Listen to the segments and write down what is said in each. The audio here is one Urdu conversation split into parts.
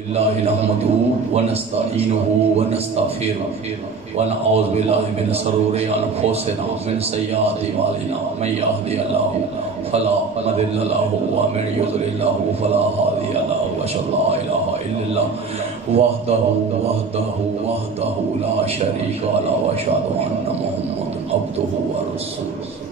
الله نحمده ونستعينه ونستغفره ونعوذ بالله من شرور انفسنا ومن سيئات اعمالنا من يهده الله فلا مضل له ومن يضلل فلا هادي له واشهد لا اله الا الله وحده لا شريك له واشهد ان محمدا عبده ورسوله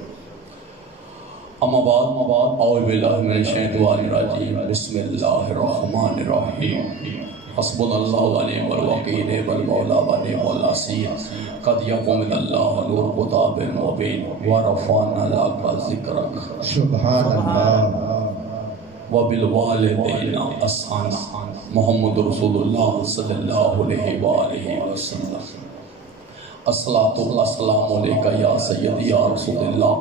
اما بعد اعوذ باللہ من الشیطان الرجیم بسم اللہ الرحمن الرحیم حسبنا اللہ ونعم الوکیل والمولا ونعم النصیر قد یقوم من اللہ نور کتاب مبین ورفعنا لک ذکرک سبحان اللہ وبالوالدین احسانا محمد رسول اللہ صلی اللہ علیہ وآلہ وسلم الصلاۃ والسلام علیک یا سیدی یا رسول اللہ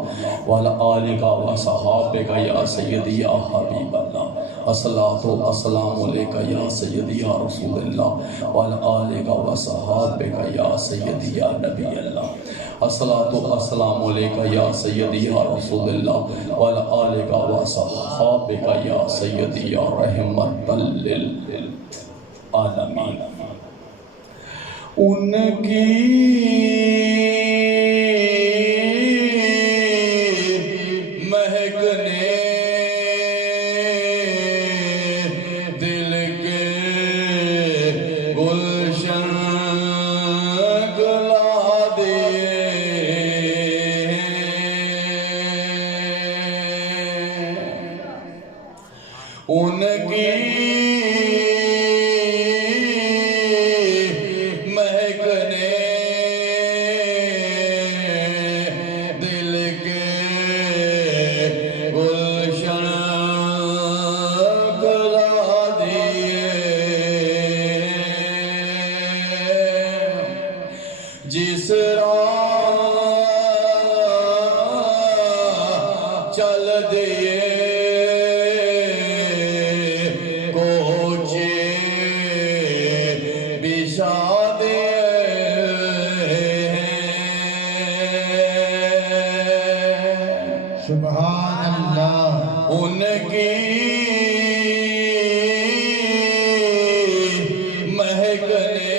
وعلی آلک و صحابک یا سیدی یا حبیب اللہ الصلاۃ والسلام علیک یا سیدی یا رسول اللہ وعلی آلک و صحابک یا سیدی یا نبی اللہ الصلاۃ والسلام علیک یا سیدی یا رسول اللہ وعلی آلک و صحابک یا سیدی یا رحمت للعالمین ان کی مہکنے دل کے گلشن گلا دیے ان کی جس راہ چل دیے کوچے بچھا دیے سبحان اللہ ان کی مہکنے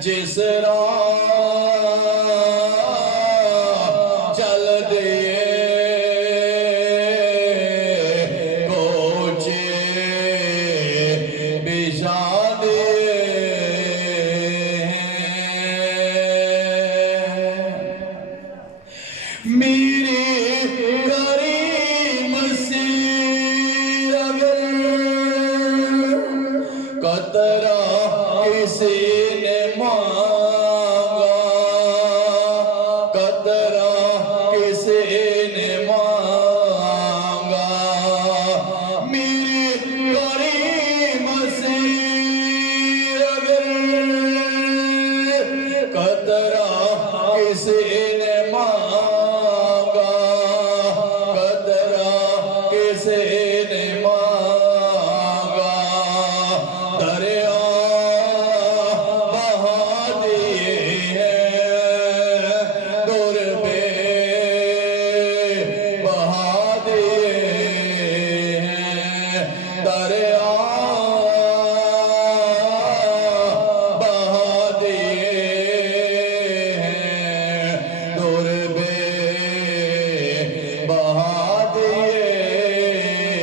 جس راہ چل دیے کوچے بچھا دیے میرے کریم سے اگر قطرہ کسی نے مانگا قطرہ کسی نے مانگا میرے کریم سے اگر قطرہ کسی نے مانگا قطرہ کسی نے مانگا دریا بہا دیے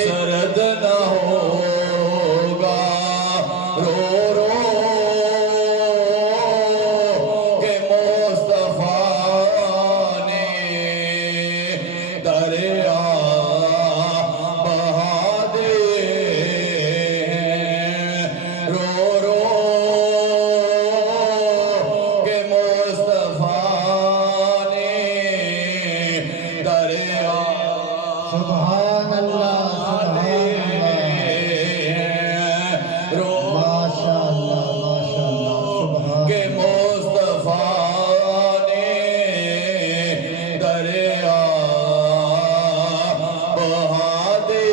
سرد نہ ہوگا رو رو کہ مصطفیٰ نے دریا بہا دے رو رو کہ مصطفیٰ نے دریا سبحان اللہ سبحان اللہ رو ماشاء اللہ سبحان کہ مصطفیٰ نے دریا بہا دے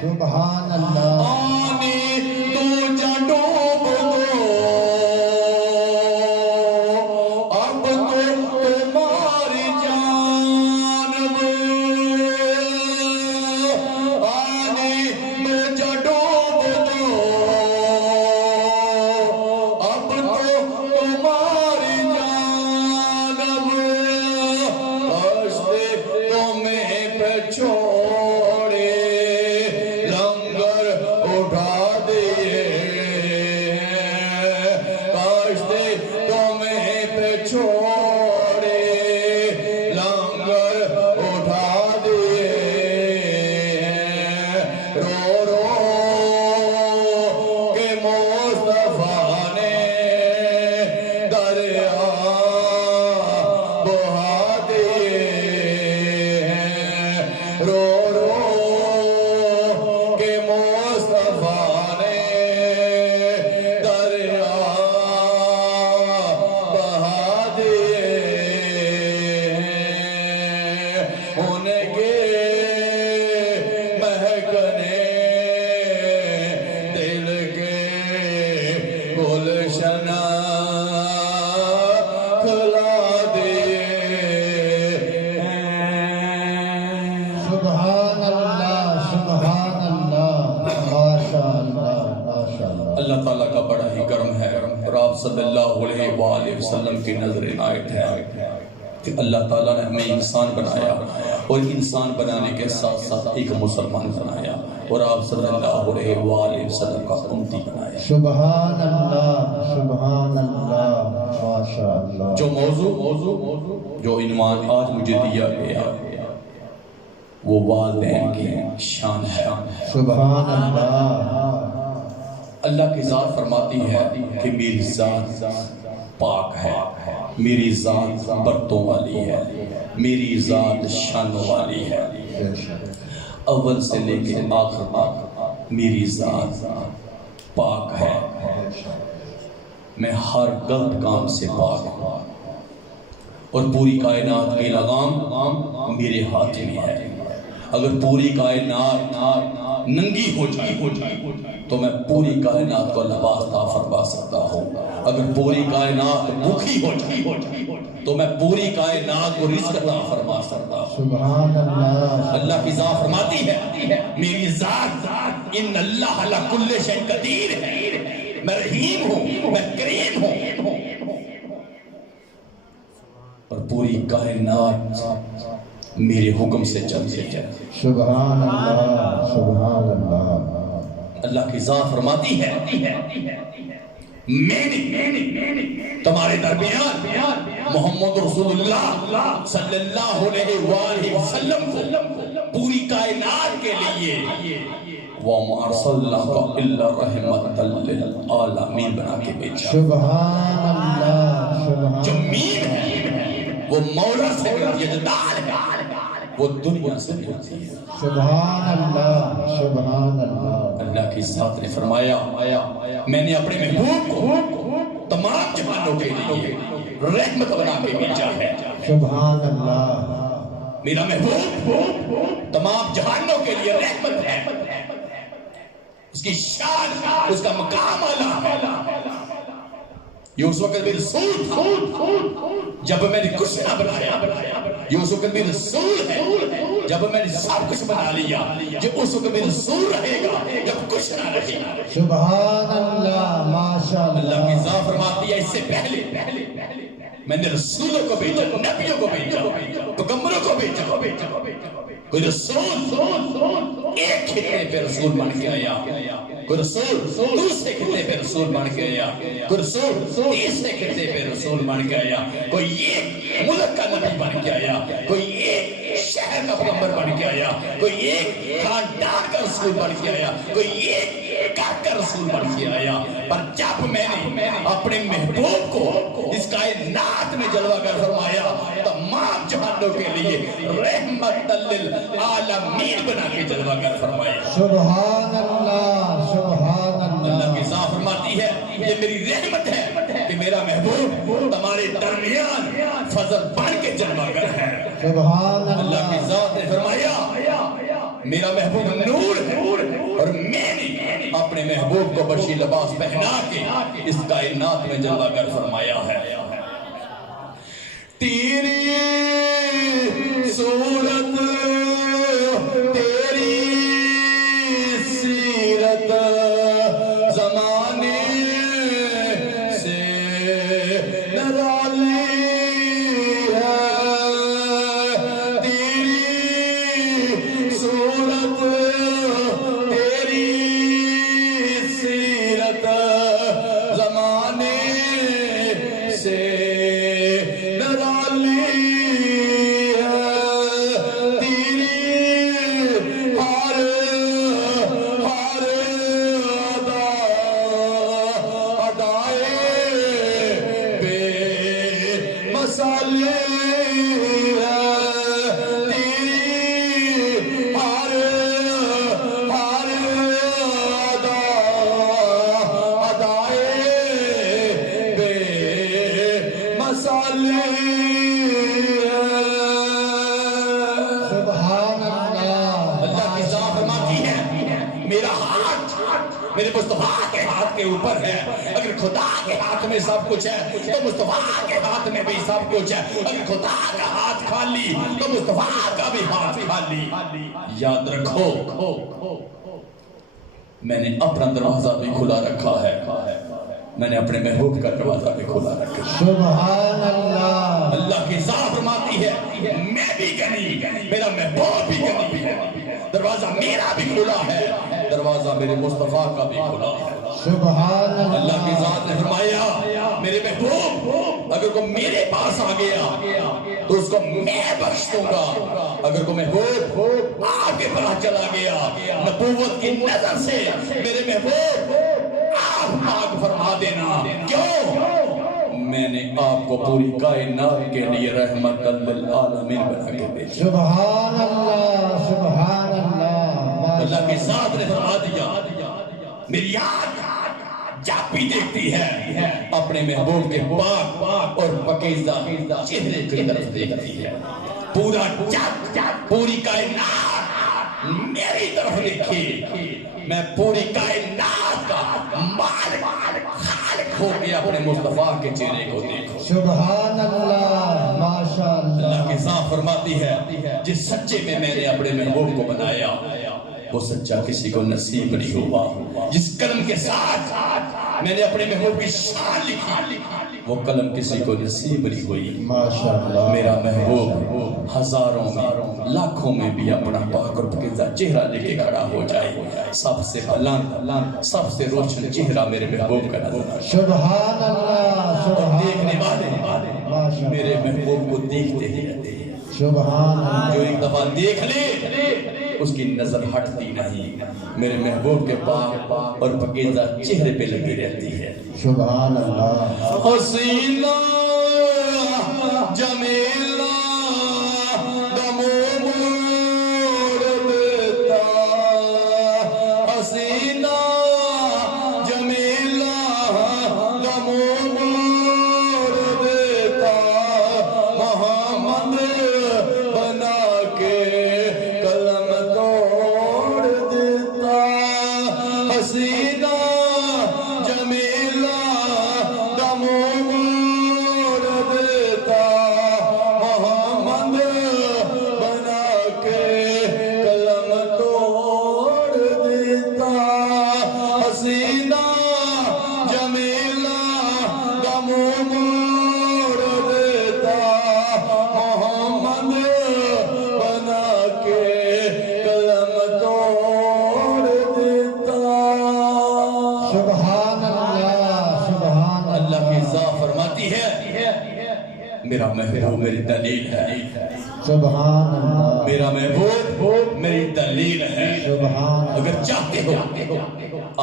سبحان اللہ آنی تو جڈوب دو اب تو تمہاری جان دے آنی تو جڈوب دو اب تو تمہاری جان دے کشتے تمہیں پہ چھوڑے لنگر اٹھا دیے کشتے تمہیں پہ چھوڑے لنگر اٹھا دیے رو رو کہ مصطفیٰ نے دریا بہا دیے رو رو کہ مصطفیٰ نے دریا بہا دیے ان کے مہکنے دل کے گلشن کھلا دیے سبحان اللہ ماشاء اللہ اللہ تعالیٰ کا بڑا ہی کرم ہے اور آپ صلی اللہ علیہ وآلہ وسلم کی نظر عنایت ہے کہ اللہ تعالیٰ نے ہمیں انسان بنایا اور انسان بنانے کے ساتھ ساتھ ایک مسلمان بنایا اور آپ صلی اللہ علیہ وآلہ وسلم کا امتی بنایا سبحان اللہ ماشاء اللہ جو موضوع جو عنوان آج مجھے دیا گیا وہ والدین کی شان ہے سبحان اللہ اللہ کی ذات فرماتی ہے کہ میری ذات پاک ہے میری ذات برتوں والی ہے میری ذات شانوں والی ہے اول سے لے کے آخر تک میری ذات پاک ہے میں ہر غلط کام سے پاک ہوں اور پوری کائنات کی لگام میرے ہاتھ میں ہے اگر پوری کائنات ننگی ہو جائے تو میں پوری کائنات کو لباس عطا فرما سکتا ہوں اگر پوری کائنات بھوکی ہو جائے تو میں پوری کائنات کو رزق عطا فرما سکتا ہوں سبحان اللہ اللہ کی ذات فرماتی ہے میری ذات ان اللہ لکل شیء قدیر ہے میں رحیم ہوں میں کریم ہوں اور پوری کائنات میرے حکم سے چلتے جائے سبحان اللہ اللہ کی ذات فرماتی ہے میں نے تمہارے درمیان محمد رسول اللہ صلی اللہ علیہ وآلہ وسلم کو پوری کائنات کے لیے وَمَا أَرْسَلْنَاكَ إِلَّا رَحْمَةً لِلْعَالَمِينَ بنا کے بھیجا سبحان اللہ جو مین ہے وہ مولا سے یجدال ہے وہ دنیا سے ہوتی ہے سبحان اللہ اللہ کی ذات نے فرمایا میں نے اپنے محبوب کو تمام جہانوں کے لیے رحمت بنا کے بھیجا ہے سبحان اللہ میرا محبوب تمام جہانوں کے لیے رحمت ہے اس کی شان اس کا مقام اعلیٰ ہے یہ اس وقت بھی رسول تھا جب میں نے کچھ نہ بنایا یہ اس وقت بھی رسول ہے جب میں نے سب کچھ بنا لیا یہ اس وقت بھی رسول رہے گا جب کچھ نہ رہے گا سبحان اللہ ماشاء اللہ اللہ کی ذات فرماتی ہے اس سے پہلے میں نے رسولوں کو بھیجا، نبیوں کو بھیجا، پیغمبروں کو بھیجا۔ کوئی رسول ایک خطے پہ رسول بن کے آیا، کوئی رسول دوسرے خطے پہ رسول بن کے آیا، کوئی رسول تیسرے خطے پہ رسول بن کے آیا، کوئی ایک ملک کا نبی بن کے آیا، کوئی ایک شہر کا پیغمبر بن کے آیا، کوئی ایک خاندان کا رسول بن کے آیا، کوئی ایک گھر کا رسول بن کے آیا۔ پر جب میں نے اپنے محبوب کو اس کائنات میں جلوہ گر فرمایا، تمام جہانوں کے لیے رحمت للعالمین بنا کے جلوہ گر فرمایا۔ سبحان اللہ، سبحان اللہ۔ اللہ کی ذات فرماتی ہے یہ میری رحمت ہے کہ میرا محبوب تمہارے درمیان فضل بن کے جلوہ گر ہے۔ سبحان اللہ۔ اللہ کی ذات نے فرمایا میرا محبوب نور ہے، اور میں نے اپنے محبوب کو بشی لباس پہنا کے اس کائنات میں جلوہ گر فرمایا ہے۔ تیری صورت تیری سیرت زمانے سے نرالی ہے، تیری صورت تیری سیرت زمانے سے نرالی ہے، تیری ہر ادائے بے مسالی ہے، تیری ہر ادائے بے مسالی ہے۔ سبحان اللہ۔ اللہ کی ذات فرماتی ہے میرا ہاتھ میرے مصطفیٰ کے ہاتھ کے اوپر ہے۔ اگر خدا کے ہاتھ میں سب کچھ ہے تو مصطفیٰ کے ہاتھ میں بھی سب کچھ ہے۔ اگر خدا کا ہاتھ خالی تو مصطفیٰ کا بھی ہاتھ خالی۔ یاد رکھو میں نے اپنا دروازہ بھی کھلا رکھا ہے، میں نے اپنے محبوب کا دروازہ بھی کھلا رکھا ہے۔ سبحان اللہ۔ اللہ کی ذات فرماتی ہے میں بھی غنی، میرا محبوب بھی غنی ہے، دروازہ میرا بھی کھلا ہے، دروازہ میرے مصطفیٰ کا بھی کھلا ہے۔ سبحان اللہ۔ اللہ کی ذات نے فرمایا میرے محبوب اگر کوئی میرے پاس آ گیا تو اس کو میں بخش دوں گا، اگر کوئی محبوب آگے بڑھا چلا گیا نبوت کی نظر سے میرے محبوب آپ پاک فرما دینا۔ کیوں؟ میں نے آپ کو پوری کائنات کے لیے رحمت للعالمین بنا کے بھیجا۔ سبحان اللہ، سبحان اللہ۔ اللہ کی ذات نے فرما دیا میری آنکھ جب بھی دیکھتی ہے اپنے محبوب کے پاک اور پاکیزہ چہرے کی طرف دیکھتی ہے۔ پورا جگ پوری کائنات میری طرف دیکھی، میں پوری کائنات کا مالک خالق ہو کے اپنے مصطفیٰ کے چہرے کو دیکھو۔ سبحان اللہ، ماشاءاللہ۔ اللہ کی ذات فرماتی ہے جس سچے میں میں نے اپنے محبوب کو بنایا وہ سچا کسی کو نصیب نہیں ہوا۔ جس قلم کے ساتھ میں نے اپنے محبوب کی شان لکھی وہ قلم کسی کو نصیب نہیں ہوئی۔ ماشاءاللہ۔ میرا محبوب ہزاروں میں لاکھوں میں بھی اپنا پاک اور پاکیزہ چہرہ لے کے کھڑا ہو جائے، سب سے بلند سب سے روشن چہرہ میرے محبوب کا نظر آئے۔ سبحان اللہ، اور سبحان دیکھنے والے میرے محبوب کو دیکھتے ہی رہتے ہیں۔ سبحان اللہ۔ جو ایک دفعہ دیکھ لے اس کی نظر ہٹتی نہیں، میرے محبوب کے پاک اور پاکیزہ چہرے پہ لگی رہتی ہے۔ سبحان اللہ۔ حسینہ جمیلہ دمو موڑ دیتا، حسینہ جمیلہ دمو موڑ دیتا، محمد بنا کے قلم توڑ دیتا، حسینہ جمیلہ دمو موڑ دیتا، میرا محبوب میری دلیل ہے، سبحان اللہ، میرا محبوب میری دلیل ہے۔ سبحان اللہ، اگر چاہتے ہو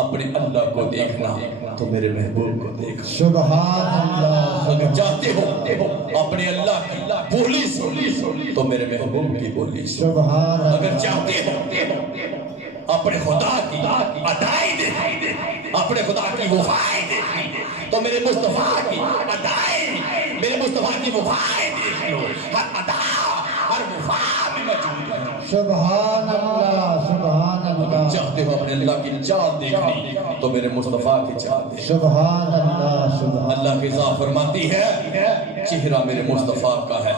اپنے اللہ کو دیکھنا تو میرے محبوب کو دیکھو، سبحان اللہ، اگر چاہتے ہو اپنے اللہ کی بولی سنی تو میرے محبوب کی بولی سنو، سبحان اللہ، اگر چاہتے ہو اپنے خدا کی ادائی دیکھنی، اپنے خدا کی وفائی دیکھنی تو میرے مصطفیٰ کی ادائی، میرے مصطفیٰ کی وفائی دیکھنی، ہر ادا ہر وفا میں موجود ہے۔ سبحان اللہ، سبحان اگر اللہ، چاہتے ہو اپنے اللہ کی چال دیکھنی تو میرے مصطفیٰ کی چال دیکھنی۔ سبحان اللہ، سبحان اللہ کی ذات فرماتی ہے چہرہ میرے مصطفیٰ کا ہے،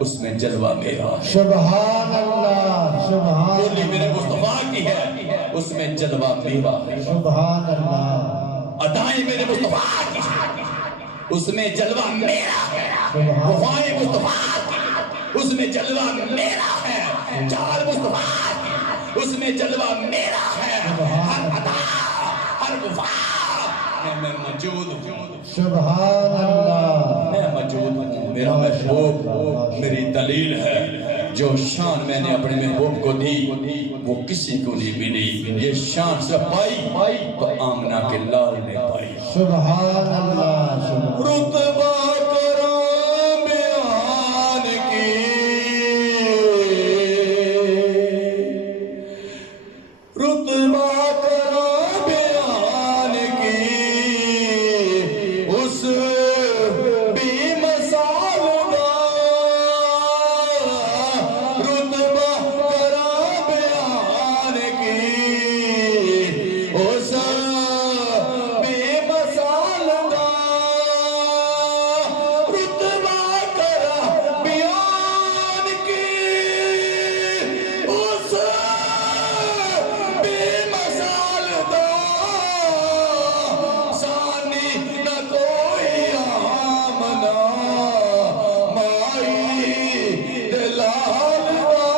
اس میں جلوہ میرا ہے۔ سبحان اللہ، سبحان بولی میرے مصطفیٰ کی ہے، اس میں جلوہ میرا ہے۔ سبحان اللہ، ادائیں میرے مصطفیٰ کی ہے، اس میں جلوہ میرا ہے۔ سبحان وفائیں مصطفیٰ کی، اس میں جلوہ میرا ہے۔ چال مصطفیٰ کی، اس میں جلوہ میرا ہے۔ ہر ادا ہر وفا میں موجود ہوں، سبحان اللہ، میں موجود ہوں۔ میرا محبوب میری دلیل ہے، جو شان میں نے اپنے محبوب کو دی وہ کسی کو نہیں ملی، یہ شان سے پائی تو آمنہ کے لال نے پائی۔ سبحان اللہ، سبحان رتبہ کرام بیان کی، رتبہ کرام بیان کی، اس بے مثال دا رتبہ کرام بیان کی، اس بے مثال دا رتبہ کرام بیان کی، اس بے مثال دا ثانی نہ کوئی آمنا مائی دلال دا،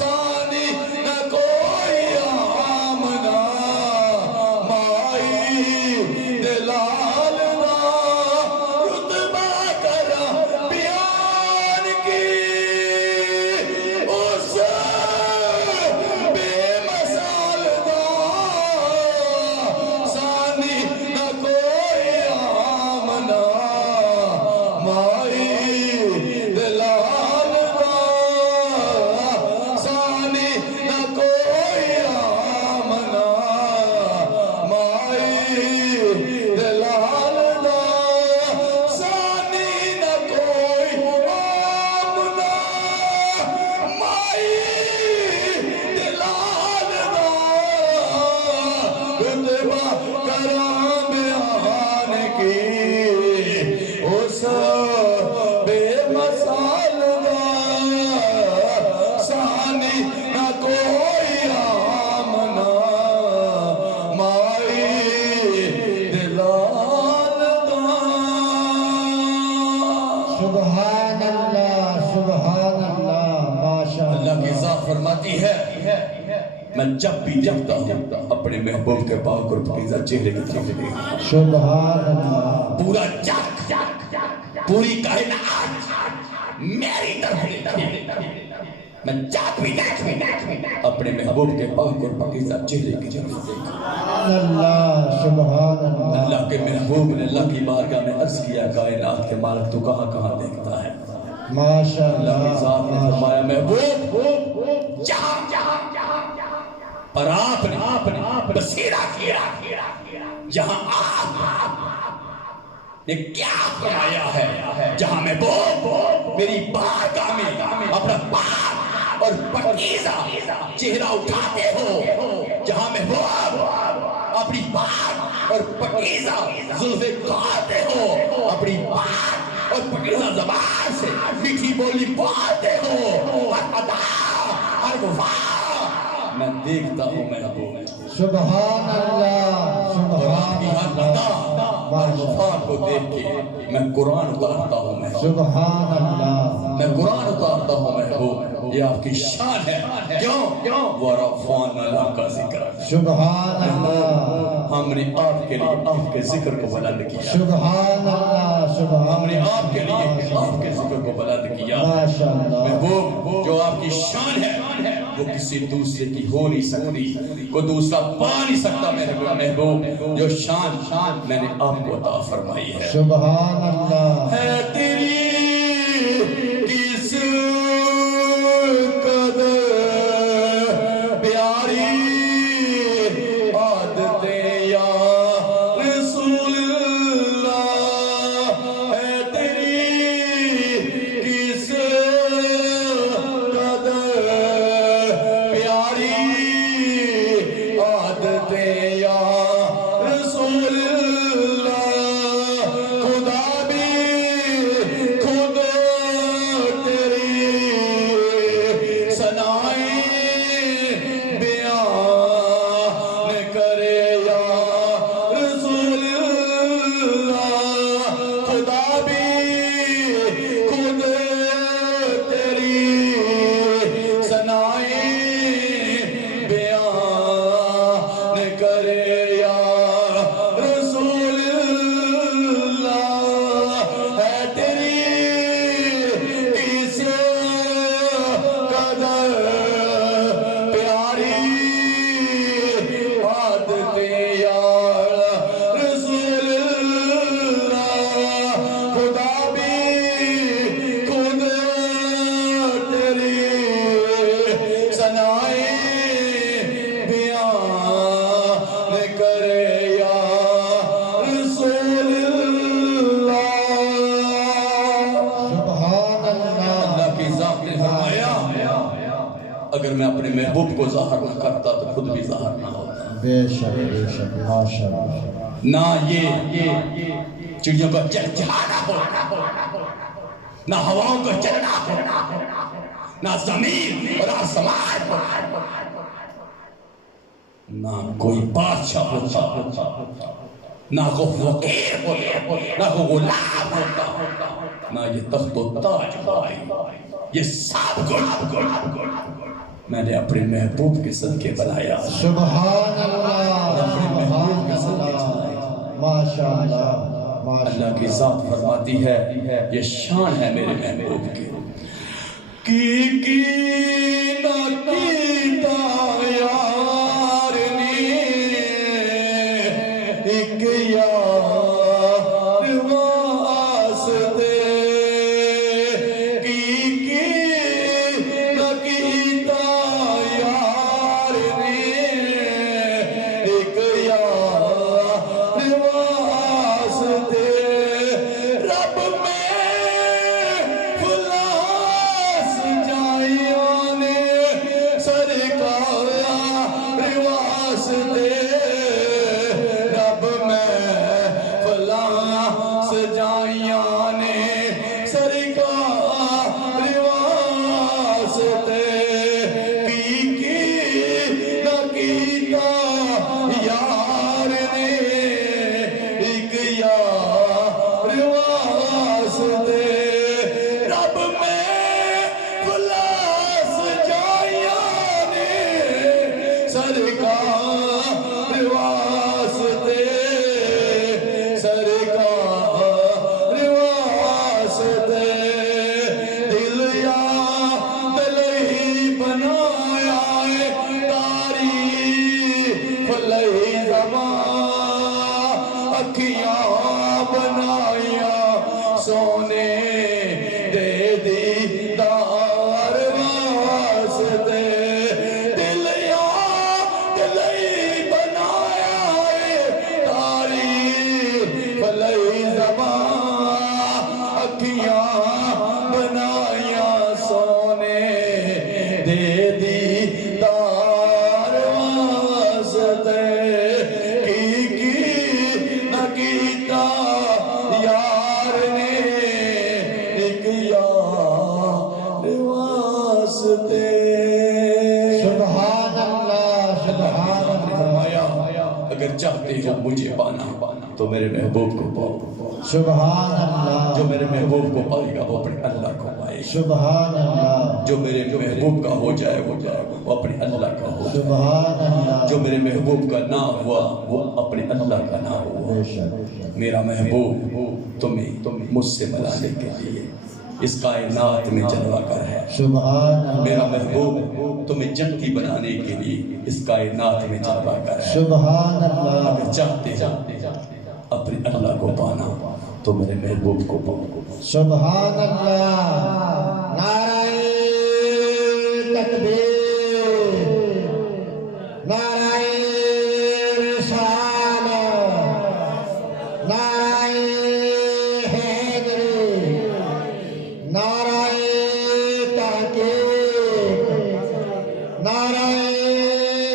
ثانی نہ کوئی آمنا مائی دلال دا، رتبہ کرام بیان کی، اس بے مثال دا ثانی نہ کوئی آمنا مائی دلال دا، ثانی نہ کوئی آمنا مائی دلال دا، ثانی نہ کوئی آمنا مائی دلال دا، رتبہ کرام بیان کی، اس بے مثال دا ثانی نہ کوئی آمنا مائی دلال دا۔ سبحان اللہ، سبحان اللہ، ماشاء اللہ اللہ، کی ذات فرماتی ہے میں جب بھی دیکھتا ہوں اپنے محبوب کے پاک اور پاکیزہ چہرے کی طرف دیکھتا ہوں، سبحان اللہ، پورا جگ پوری کائنات میری طرف دیکھتی ہے، میں جب بھی اپنے محبوب کے پاک اور پاکیزہ چہرے کی طرف دیکھتا ہوں۔ سبحان اللہ، سبحان اللہ، اللہ کے محبوب نے اللہ کی بارگاہ میں عرض کیا کائنات کے مالک تو کہاں کہاں دیکھتا ہے؟ ماشاء اللہ کی ذات نے اللہ، فرمایا محبوب جہاں پر آپ نے بصیرہ کیا، جہاں آپ نے کیا فرمایا ہے، جہاں محبوب میری بارگاہ میں اپنا پاک اور پاکیزہ چہرہ اٹھاتے ہو، جہاں محبوب اپنی پاک اور پاکیزہ زلفیں کھاتے ہو، اپنی پاک اور پاکیزہ زبان سے میٹھی بولی بولتے ہو، ہر ادا ہر وفا میں دیکھتا ہوں محبوب، سبحان اللہ، اور آپ کی سبحان ہر ادا اللہ، ہر وفا کو دیکھ کے میں قرآن اتارتا ہوں محبوب، سبحان اللہ، میں قرآن اتارتا ہوں محبوب، یہ آپ کی شان ہے. کیوں؟ وَرَفَعْنَا لَكَ ذِكْرَكَ. سبحان اللہ. ہم نے آپ کے لیے آپ کے ذکر کو بلند کیا. سبحان اللہ. ہم نے سبحان آپ کے لیے آپ کے ذکر کو بلند کیا. ماشاءاللہ. محبوب جو آپ کی شان ہے وہ کسی دوسرے کی ہو نہیں سکتی, کوئی دوسرا پا نہیں سکتا. میرے محبوب جو شان میں نے آپ کو عطا فرمائی ہے. سبحان اللہ. ہے تیری کس قدر پیاری عادتیں یا رسول اللہ, ہے تیری کس قدر پیاری عادتیں یا رسول اللہ. خدا بھی خود تیری ثنائیں بیان کرے یا رسول اللہ. خدا بھی خود تیری ثنائیں بیان کرے یا رسول اللہ. ہے تیری کس قدر پیاری عادتیں یا رسول اللہ. خدا بھی خود تیری ثنائیں بیان کرے یا رسول اللہ. سبحان اللہ. اللہ کی ذات نے فرمایا اگر میں اپنے محبوب کو ظاہر نہ کرتا تو خود بھی ظاہر نہ ہوتا. بے شک بے شک. ماشاءاللہ. نہ یہ چڑیوں کا چہچہانا ہوتا, نہ ہواؤں کا چلنا ہوتا, نہ زمین اور آسمان ہوتا, نہ کوئی بادشاہ ہوتا, نہ کوئی فقیر ہوتا, نہ کوئی غلام ہوتا, نہ یہ تخت و تاج ہوتا. یہ سب کچھ میں نے اپنے محبوب کے صدقے بنایا. سبحان اللہ. سبحان اللہ. ماشاءاللہ. اللہ کی ذات فرماتی ہے یہ شان ہے میرے محبوب کی. کی نہ کیتا یار نے ایک یار واسطے, کی نہ کیتا یار نے ایک یار واسطے. رب میں فلاس جائیاں نے سرکار واسطے. رب میں فلاس جائیاں نے سرکار واسطے. کی نہ کیتا یار نے ایک یار واسطے. رب میں فلاس جائیاں نے سرکار واسطے, سرکار واسطے. دل یا دل ہی بنایا ہے تعریف لئی زبان, اکھیاں بنایا سونے دے دیدار واسطے. دل یا دل ہی بنایا ہے تعریف لئی زبان, اکھیاں بنایا سونے دے دیدار واسطے. کی نہ کیتا یار نے ایک یار واسطے. سبحان اللہ. سبحان اللہ. فرمایا اگر چاہتے ہو مجھے پانا تو میرے محبوب کو پاؤ. سبحان اللہ. جو میرے محبوب کو پائے گا وہ اپنے اللہ کو پائے سبحان اللہ جو میرے محبوب کا ہو جائے وہ اپنے اللہ کا ہو جائے. سبحان اللہ جو میرے محبوب کا نہ ہوا وہ اپنے اللہ کا نہ ہوا. بے شک میرا محبوب تمہیں مجھ سے ملانے کے لیے اس کائنات میں جلوہ گر ہے. سبحان اللہ میرا محبوب تمہیں جنتی بنانے کے لیے اس کائنات میں جلوہ گر ہے. سبحان اللہ اگر چاہتے اپنے اللہ کو پانا تو میرے محبوب کو پاؤ. سبحان اللہ نعرہ تکبیر نعرہ رسالت نعرہ حیدری نعرہ تحقیق نعرہ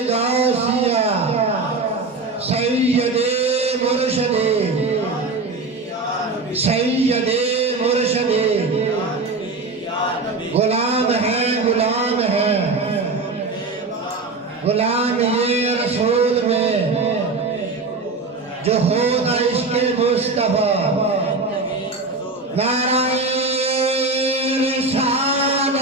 غوثیہ سید مرشد سید مرشد غلام ہے غلام یہ رسول میں جو ہونا عشق مصطفیٰ. نعرہ رسالت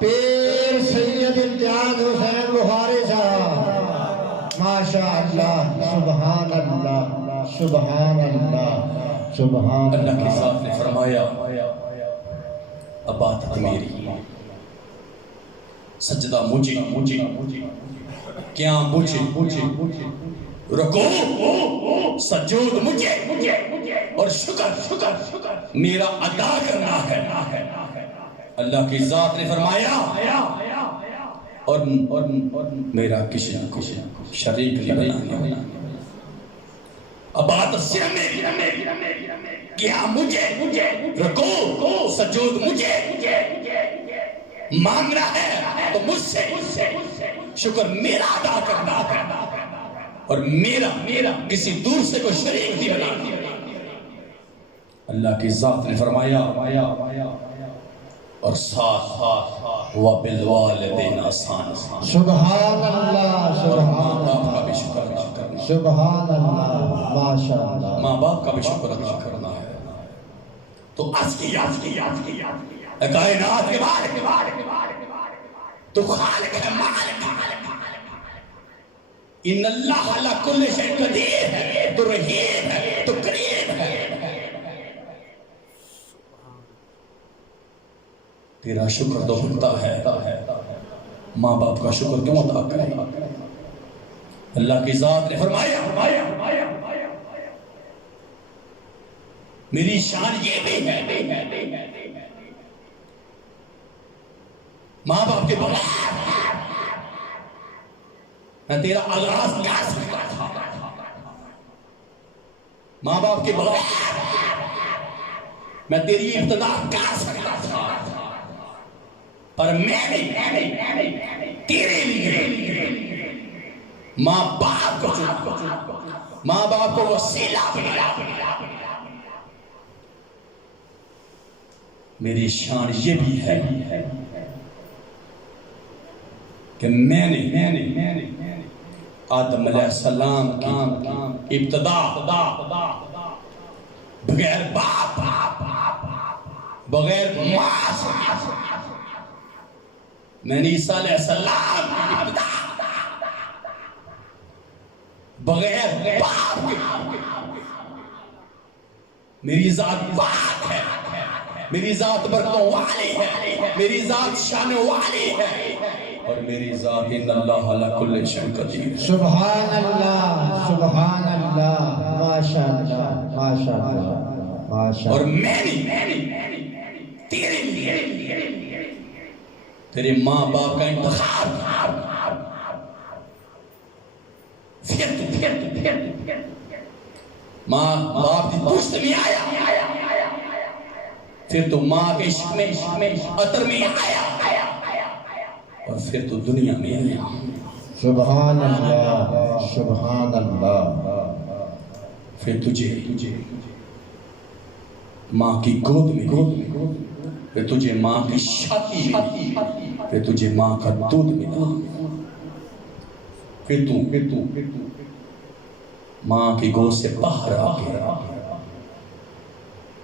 پیر سید امتیاز حسین بخاری صاحب ماشاء اللہ. سبحان اللہ سبحان اللہ سبحان اللہ کے اللہ. ذات نے فرمایا اب بات تک میری سجدہ مجھے کیا مجھے رکو سجود مجھے اور شکر میرا ادا کرنا ہے. اللہ کی ذات نے فرمایا اور میرا کسی نہ کسی شریک نہیں بنانا. اب بات صرف میری کیا مجھے رکو سجود مجھے مانگنا ہے تو مجھ سے شکر میرا ادا کرنا ہے اور میرا کسی دوسرے کو شریک نہیں بنانا. اللہ کی ذات نے فرمایا اور ساتھ وبالوالدین احسانا. سبحان اللہ سبحان ماں باپ اللہ کا بھی شکر ادا کرنا. سبحان اللہ ماشاء اللہ. ماں باپ کا بھی شکر ادا کرنا ہے. تو آج کی کائنات کے بعد تو خالق ہے مالک ہے. ان اللہ علی کل شیء قدیر ہے تو رحیم ہے تو کریم ہے. تیرا شکر تو بنتا ہے ماں باپ کا شکر کیوں ادا کرے. اللہ کی ذات نے فرمایا میری شان یہ بھی ہے ماں باپ کے بغیر میں تیرا آغاز کیا سکتا تھا. ماں باپ کے بغیر میں تیری ابتدا کیا سکتا تھا. پر میں نے تیرے لیے ماں باپ کو ماں باپ کو وسیلہ بنایا. میری شان یہ بھی ہے کہ میں نے آدم علیہ السلام کی ابتدا بغیر باپ بغیر ماں سے میں نے عیسیٰ علیہ السلام کی ابتدا بغیر باپ کے. میری ذات پاک ہے میری ذات برکتوں والی ہے میری ذات شان والی ہے اور میری ذات ان اللہ علی کل شیء قدیر. سبحان اللہ ماشاء اللہ ماشاء اللہ ماشاء اور اللہ. میں نے تیرے لیے تیرے ماں باپ کا انتخاب پھر ماں باپ کی پشت میں آیا پھر تو ماں کے عشق میں عطر میں آیا اور پھر تو دنیا میں آیا. سبحان اللہ سبحان اللہ. پھر تجھے ماں کی گود میں پھر تجھے ماں کی چھاتی میں پھر تجھے ماں کا دودھ ملا. پھر تو ماں کی گود سے باہر آ کے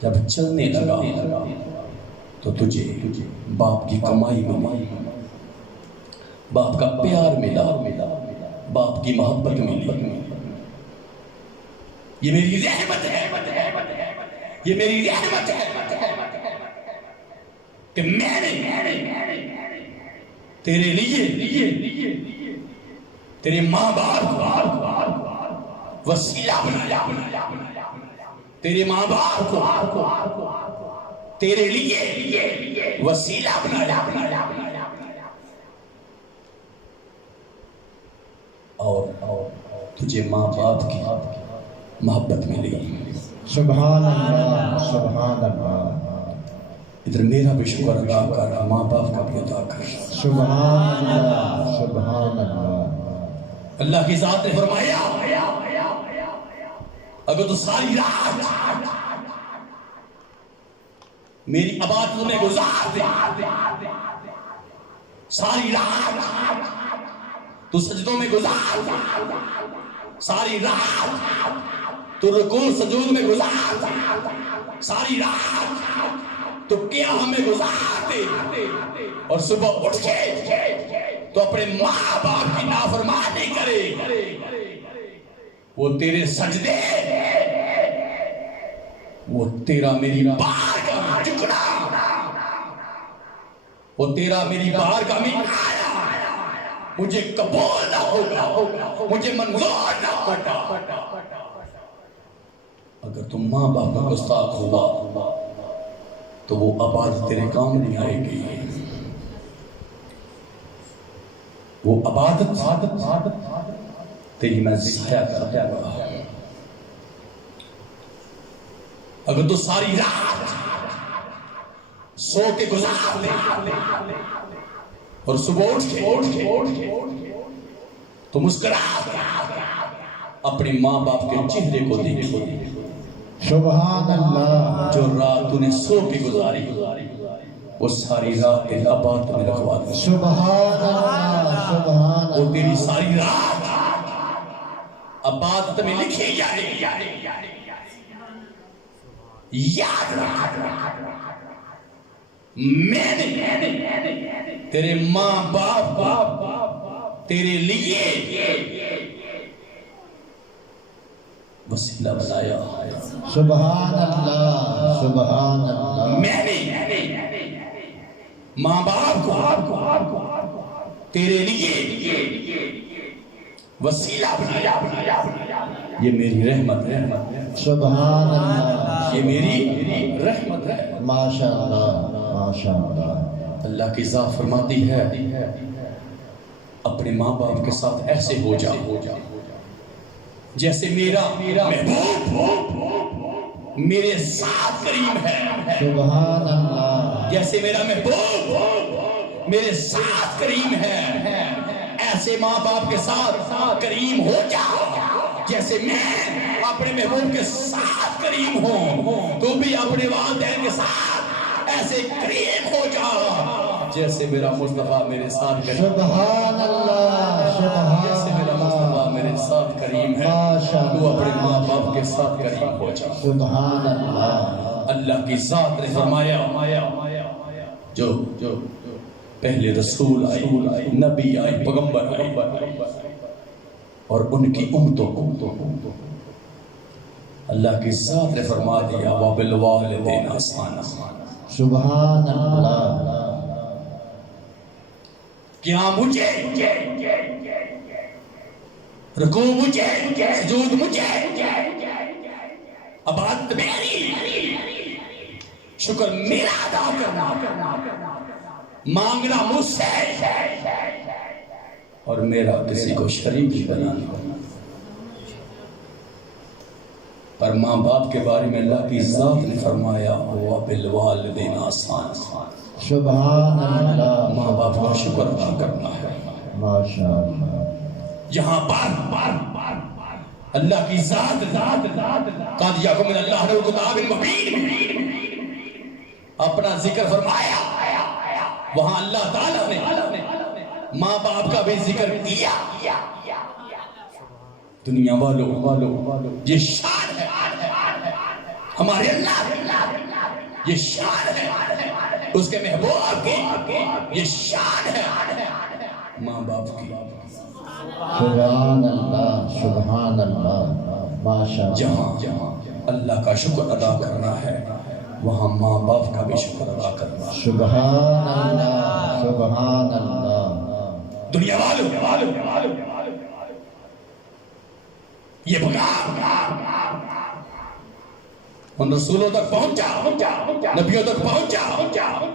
جب چلنے لگا تو تجھے باپ کی کمائی ملی، باپ کا پیار ملا، باپ کی محبت ملی۔ یہ میری رحمت ہے، یہ میری رحمت ہے کہ میں نے تیرے لیے تیرے ماں باپ کو وسیلہ بنایا، تیرے ماں باپ کو تیرے لیے وسیلہ بنایا، اور تجھے ماں باپ کی محبت ملی۔ سبحان اللہ، سبحان اللہ، ادھر میرا بھی شکر ادا کر، ماں باپ کا بھی ادا کر۔ سبحان اللہ، سبحان اللہ۔ اللہ کی ذات نے فرمایا اگر تو ساری رات میری عبادت میں گزار دے، ساری رات تو سجدوں میں گزار دے، ساری رات تو رکوع سجود میں گزار دے، ساری رات تو قیام میں گزار دے، اور صبح اٹھ کے تو اپنے ماں باپ کی نافرمانی کرے، وہ تیرے سجدے، وہ تیرا میری بارگاہ میں جھکنا، وہ تیرا میری بارگاہ میں آیا مجھے قبول نہ ہوگا، مجھے منظور نہ ہوگا۔ اگر تم ماں باپ کا گستاخ ہوا تو وہ عبادت تیرے کام نہیں آئے گی، وہ عبادت تیری میں ضائع کر دوں گا۔ اگر تو ساری رات سو کے گزار دے اور صبح اٹھ کے تو مسکرا اپنے ماں باپ کے چہرے کو دیکھے، سبحان اللہ، جو رات تو نے سو کے گزاری وہ ساری رات تیری عبادت میں رکھوا دے۔ سبحان اللہ، سبحان وہ تیری اللہ، ساری رات عبادت میں لکھی جائے۔ یاد رکھ، میں نے تیرے ماں باپ کو تیرے لیے وسیلہ بنایا، سبحان اللہ، سبحان اللہ، میں نے ماں باپ کو تیرے لیے وسیلہ بنایا۔ یہ میری رحمت ہے، سبحان اللہ، یہ میری رحمت ہے۔ ماشاء اللہ، ماشاء اللہ۔ اللہ کی ذات فرماتی ہے اپنے ماں باپ کے ساتھ ایسے ہو جا جیسے میرا محبوب میرے ساتھ کریم ہے، سبحان اللہ، جیسے میرا محبوب میرے ساتھ کریم ہے، ایسے ماں باپ کے ساتھ کریم ہو جا جیسے میں اپنے محبوب کے ساتھ کریم ہوں، تو بھی اپنے والدین کے ساتھ ایسے کریم ہو جا جیسے میرا مصطفیٰ میرے ساتھ کریم، سبحان اللہ، سبحان جیسے میرا مصطفیٰ میرے ساتھ کریم ہے، تو اپنے ماں باپ کے ساتھ کریم ہو جا۔ سبحان اللہ، اللہ کی ذات نے فرمایا جو پہلے رسول آئے، نبی آئے، پیغمبر آئے، اور ان کی امتوں اللہ کی ذات نے فرما دیا وَبِالْوَالِدَيْنِ إِحْسَانًا۔ سبحان اللہ، کیا مجھے رکوع مجھے، سجود مجھے، عبادت میری، شکر میرا ادا کرنا، مانگنا مجھ سے، اور میرا کسی کو شریک نہیں بنانا۔ پر ماں باپ کے بارے میں اللہ کی ذات نے فرمایا وَبِالْوَالِدَيْنِ إِحْسَانًا۔ سبحان اللہ، ماں باپ کا شکر ادا کرنا ہے۔ ماشاء اللہ، یہاں پر اللہ کی ذات قَدْ جَاءَكُم مِّنَ اللَّهِ نُورٌ وَكِتَابٌ مُّبِينٌ اپنا ذکر فرمایا، وہاں اللہ تعالیٰ نے ماں باپ کا بھی ذکر کیا۔ دنیا والوں یہ شان ہے ہمارے اللہ، یہ شان ہے اس کے محبوب کی یہ شان ہے ماں باپ کی. سبحان اللہ سبحان اللہ ماشاء اللہ. جہاں اللہ کا شکر ادا کرنا ہے وہاں ماں باپ کا بھی شکر ادا کرنا ہے. سبحان اللہ سبحان اللہ. دنیا والوں یہ پیغام ان رسولوں تک پہنچا، نبیوں تک پہنچا،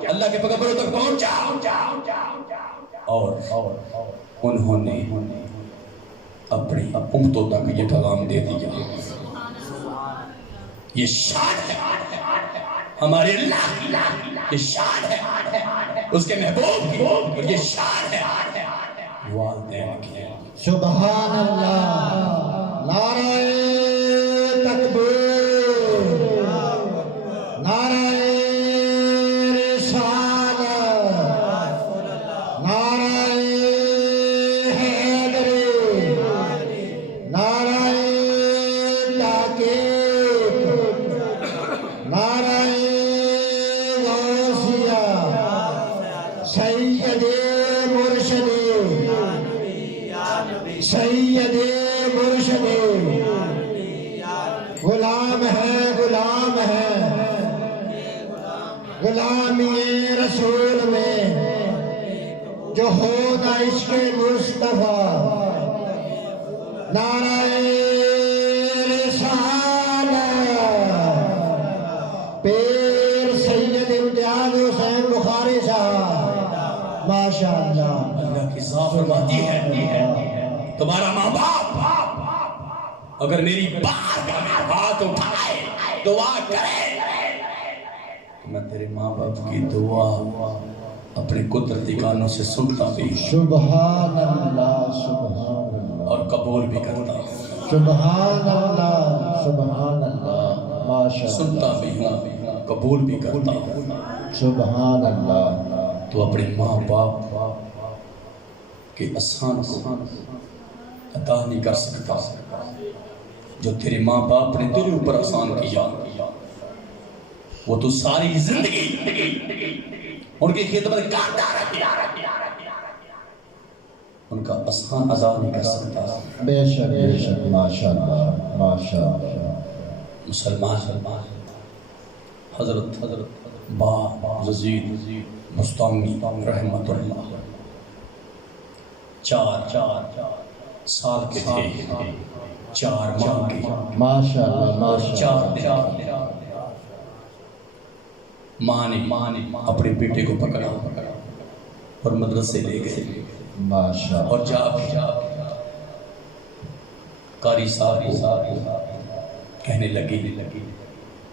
اللہ کے پیغمبروں تک پہنچا، اور انہوں نے اپنی امتوں تک یہ پیغام دے دیا. یہ شان ہے ہمارے اللہ، یہ شان ہے اس کے محبوب کی، اور یہ شان ہے والدین کی. سبحان اللہ. نعرہ تکبیر، نعرہ رسالت، نعرہ حیدری، نعرہ تحقیق، نعرہ غوثیہ، سید مرشدی، سید مرشدی. غلام ہے غلامی رسول میں جو ہونا عشق مصطفیٰ. نعرہ رسالت، پیر سید امتیاز حسین بخاری صاحب ماشاءاللہ. اللہ کی ذات فرماتی ہے تمہارا ماں باپ اگر میری بات کا ہاتھ اٹھائے دعا کرے تو میں تیرے ماں باپ کی دعا اپنے قدرتی کانوں سے سنتا بھی سبحان اللہ سبحان اللہ اور قبول بھی کرتا ہوں. سبحان اللہ سبحان اللہ ماشاء اللہ. سنتا بھی ہوں قبول بھی کرتا ہوں. سبحان اللہ. تو اپنے ماں باپ کے احسان کو عطا نہیں کر سکتا جو تیرے ماں باپ نے تیرے اوپر احسان کیا. وہ تو ساری زندگی ان کی خدمت کرتا رہا، ان کا احسان ادا نہیں کر سکتا. بے شک ماشاء اللہ ماشاء اللہ. مسلمان حضرت با یزید بسطامی رحمت اللہ 4 سال کے تھے، 4 ماہ کے، ماشاء اللہ ماشاء 4 دن ماں نے اپنے بیٹے کو پکڑا اور مدرسے لے گئے. ماشاء اللہ. اور جا قاری صاحب کہنے لگی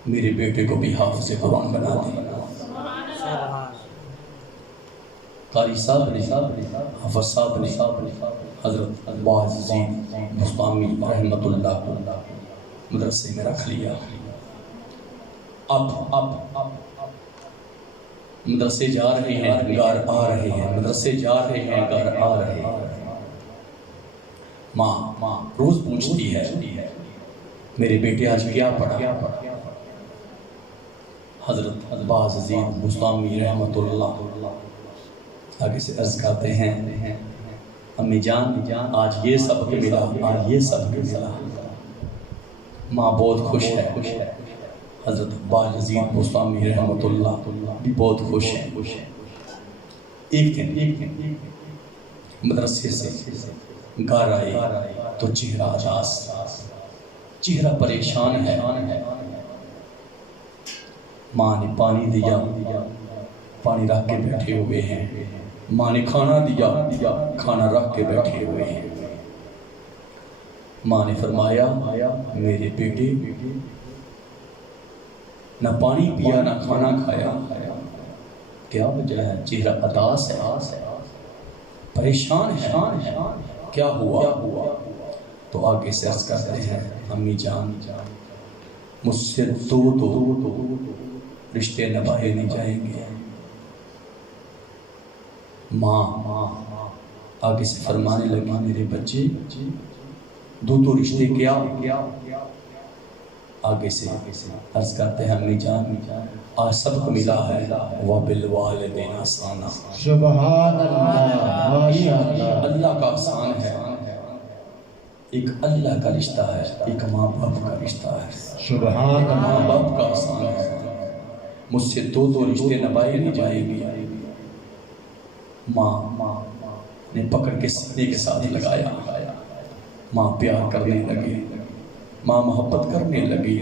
میرے بیٹے کو بھی حافظ قرآن بنا دے. قاری صاحب نے حافظ صاحب نے حضرت باز یزید بسطامی رحمت اللہ کو مدرسے میں رکھ لیا. اب مدرسے جا رہے ہیں گھر آ رہے ہیں، مدرسے جا رہے ہیں گھر آ رہے ہیں. ماں روز پوچھتی ہے میرے بیٹے آج کیا پڑھا. حضرت باز یزید بسطامی رحمت اللہ آگے سے عرض کرتے ہیں امی جان آج یہ سبق ملا، آج یہ سبق ملا. ماں بہت خوش ہے. حضرت باز یزید بسطامی رحمت اللہ بھی بہت خوش ہیں. ایک دن مدرسے سے گھر آئے تو چہرہ اداس، چہرہ پریشان ہے. ماں نے پانی دیا، پانی رکھ کے بیٹھے ہوئے ہیں. ماں نے کھانا دیا، کھانا رکھ کے بیٹھے ہوئے ہیں. ماں نے فرمایا میرے بیٹے نہ پانی پیا نہ کھانا کھایا، کیا وجہ ہے؟ چہرہ اداس ہے، پریشان ہے، کیا ہوا؟ تو آگے سے عرض کرتے ہیں امی جان مجھ سے دو رشتے نبھائے نہیں جائیں گے. ماں آگے سے فرمانے لگی میرے بچے 2 رشتے کیا؟ آگے سے عرض کرتے ہیں امی جان آج سبق ملا ہے وَبِالْوَالِدَيْنِ احسانا. سبحان اللہ ماشاءاللہ. اللہ کا احسان ہے. ایک اللہ کا رشتہ ہے, ایک ماں باپ کا رشتہ ہے. سبحان ماں اللہ. باپ کا احسان ہے. مجھ سے دو رشتے نبھائے نہیں جائیں گی. ماں نے پکڑ کے سینے کے ساتھ لگایا, ماں پیار کرنے لگی, ماں محبت کرنے لگی,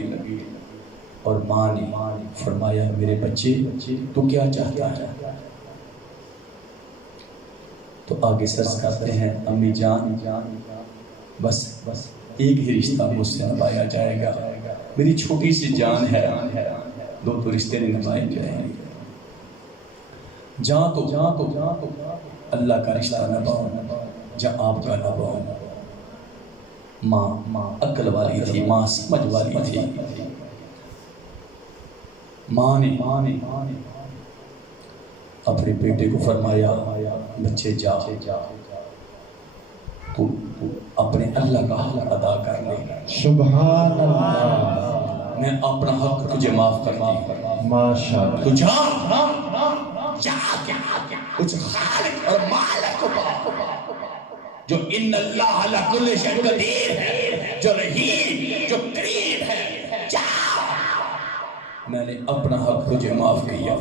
اور ماں نے فرمایا میرے بچے تو کیا چاہتا ہے؟ تو آگے سرس کرتے ہیں امی جان بس ایک ہی رشتہ مجھ سے نبھایا جائے گا, میری چھوٹی سی جان ہے, دو رشتے نہیں نبھائے جائیں گے. جہاں تو اللہ کا رشتہ نبھاؤں, جہاں آپ کا نبھاؤں. ماں عقل والی تھی, ماں سمجھ والی تھی. ماں نے اپنے بیٹے کو فرمایا بچے جا تو اپنے اللہ کا حق ادا کر لے. سبحان اللہ. میں اپنا حق تجھے معاف کرتا ہوں. ماشاءاللہ. تو جا کچھ خالق اور مالک کو پا جو ان اللہ علی کل شیء قدیر ہے, جو رحیم جو کریم ہے. جا میں نے اپنا حق تجھے معاف کیا.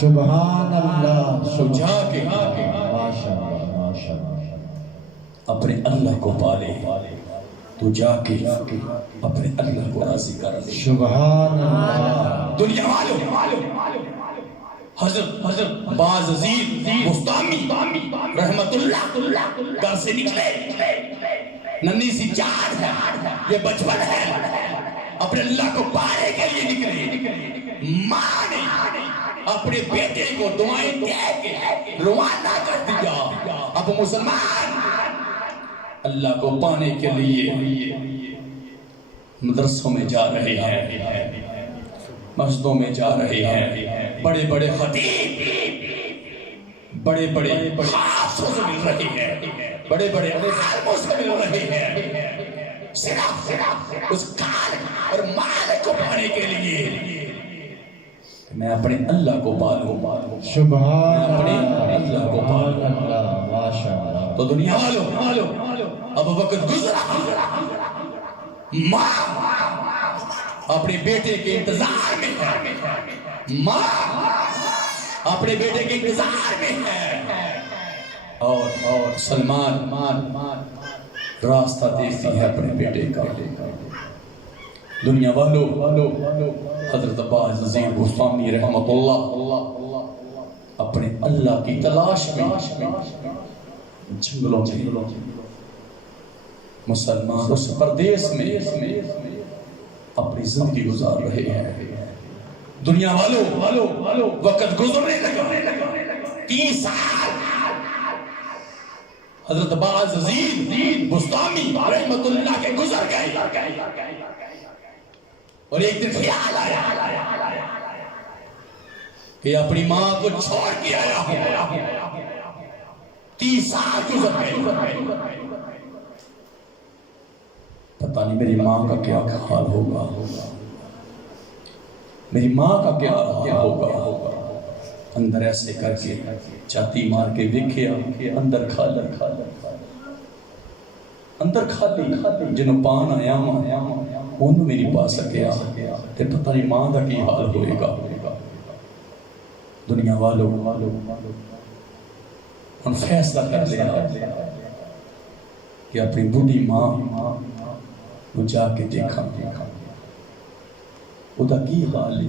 سبحان اللہ. تو جا کے ماشاءاللہ ماشاءاللہ. اپنے اللہ کو پالے. تو جا کے اپنے اللہ کو راضی کر لے. سبحان اللہ. دنیا والوں حضرت باز عزیز مستامی رحمت اللہ گھر سے نکلے, ننھی سی جان ہے, یہ بچپن ہے, اپنے اللہ کو پانے کے لیے نکلے. ماں نے اپنے بیٹے کو دعائیں دے کے روانہ کر دیا. اب مسلمان اللہ کو پانے کے لیے مدرسوں میں جا رہے ہیں, مسجدوں میں جا رہے ہیں, بڑے بڑے خطیب بڑے حافظوں سے مل رہے ہیں, بڑے عالموں سے مل رہے ہیں. صرف اس خالق اور مالک کو پانے کے لیے میں اپنے اللہ کو پالوں. سبحان اپنے اللہ کو پالوں. اللہ ماشاءاللہ. تو دنیا والوں اب وقت گزرا, ماں اپنے بیٹے کے انتظار میں ہے, ماں اپنے بیٹے کے انتظار میں ہے, اور سلمان راستہ دیکھتی ہے اپنے بیٹے کا. دنیا والوں حضرت عباس عظیم بستامی رحمت اللہ اپنے اللہ کی تلاش میں جنگلوں میں, مسلمان اس پردیس میں اپنی زندگی گزار رہے ہیں. دنیا والوں وقت گزرنے لگا. 30 سال حضرت باز عزیز بستامی رحمت اللہ کے گزر گئے, اور ایک دن خیال آیا کہ اپنی ماں کو چھوڑ کے آیا ہوں. 30 سال گزر گئے, پتہ نہیں میری ماں کا کیا حال ہوگا, میری ماں کا کیا حال ہوگا. اندر ایسے کر کے چھاتی مار کے دیکھیا, اندر خالی جنوں پان آیا انہوں میری پاس سکیا, تے پتہ نہیں ماں کا کی حال ہوئے گا. دنیا والوں ان فیصلہ کر لیا کہ اپنی بڑی ماں وہ جا کے دیکھا وہ دا کی حال ہے.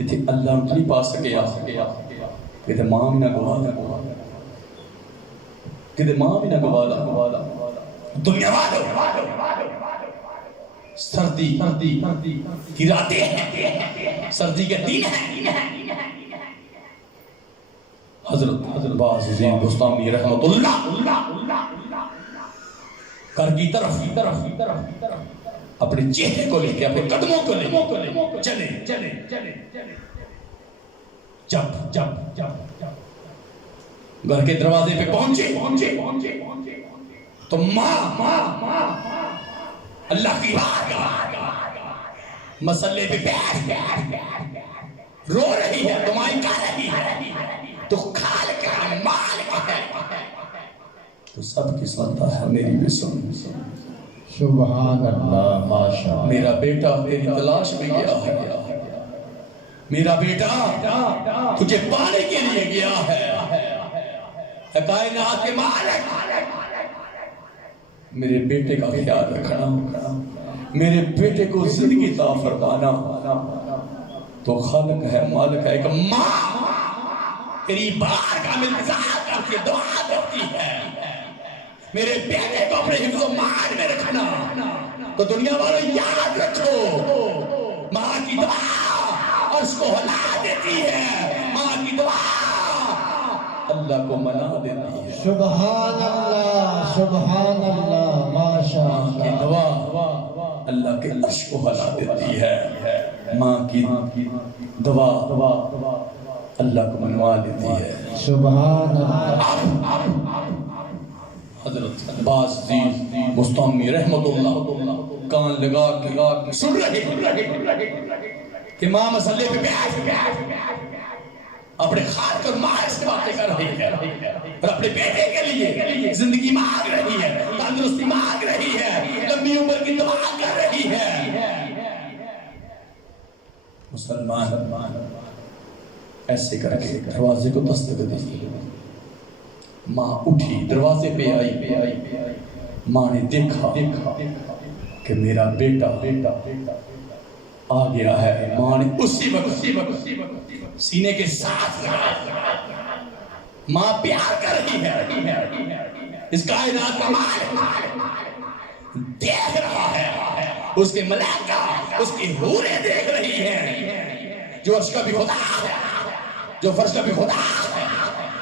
اتھے اللہ نہیں پا سکیا کہ ماں بھی نہ گوالا, کہ ماں بھی نہ گوالا. دنیا والوں سردی کی راتیں ہیں, سردی کے دن ہیں. حضرت باز عظیم بستامی رحمت اللہ گھر کی طرف اپنے چہرے کو لے کے, اپنے قدموں کو لے چلے. جب گھر کے دروازے پہ پہنچے تو ماں اللہ کی بارگاہ مسلے پہ بیٹھ رو رہی ہے، دعائیں کر رہی ہے، تو خالق ہے، مالک ہے، تو سب کی سنتا ہے، میری بھی سن۔ سبحان اللہ، ماشاء میرا بیٹا تیری تلاش میں گیا ہے، میرا بیٹا تجھے پانے کے لیے گیا ہے، اے کائنات کے مالک میرے بیٹے کا خیال رکھنا، میرے بیٹے کو زندگی عطا فرمانا۔ تو خالق ہے، مالک ہے، ایک ماں تیری بارگاہ میں التجا کر کے دعا کرتی ہے، میرے بیٹے کو اپنے حفظ و مان میں رکھنا۔ تو دنیا والوں یاد رکھو، ماں کی دعا عرش کو ہلا دیتی ہے، ماں کی دعا اللہ کو منا دیتی ہے۔ سبحان اللہ، سبحان اللہ، ماشاء ماں کی اللہ۔ دعا اللہ کے عرش کو ہلا دیتی ہے، ماں کی دعا اللہ کو منوا دیتی ہے۔ سبحان اللہ۔ حضرت عباس دین بستامی رحمت اللہ کان لگا کے سن رہے کہ ماں مسئلے پہ بیٹھ اپنے خالق اور ماں سے باتیں کر رہی ہے، اور اپنے بیٹے کے لیے زندگی مانگ رہی ہے، تندرستی مانگ رہی ہے، لمبی عمر کی دعا کر رہی ہے۔ مسلمان ایسے کر کے دروازے کو دستک دی، ماں اٹھی، دروازے پہ آئی، ماں نے دیکھا کہ میرا بیٹا آ گیا ہے۔ ماں نے اسی وقت سینے کے ساتھ ماں پیار کر رہی ہے، اس کائنات کا مالک دیکھ رہا ہے، اس کے ملائکہ اس کی حوریں دیکھ رہی ہیں، جو عرش کا بھی خدا ہے، جو فرش کا بھی خدا ہے،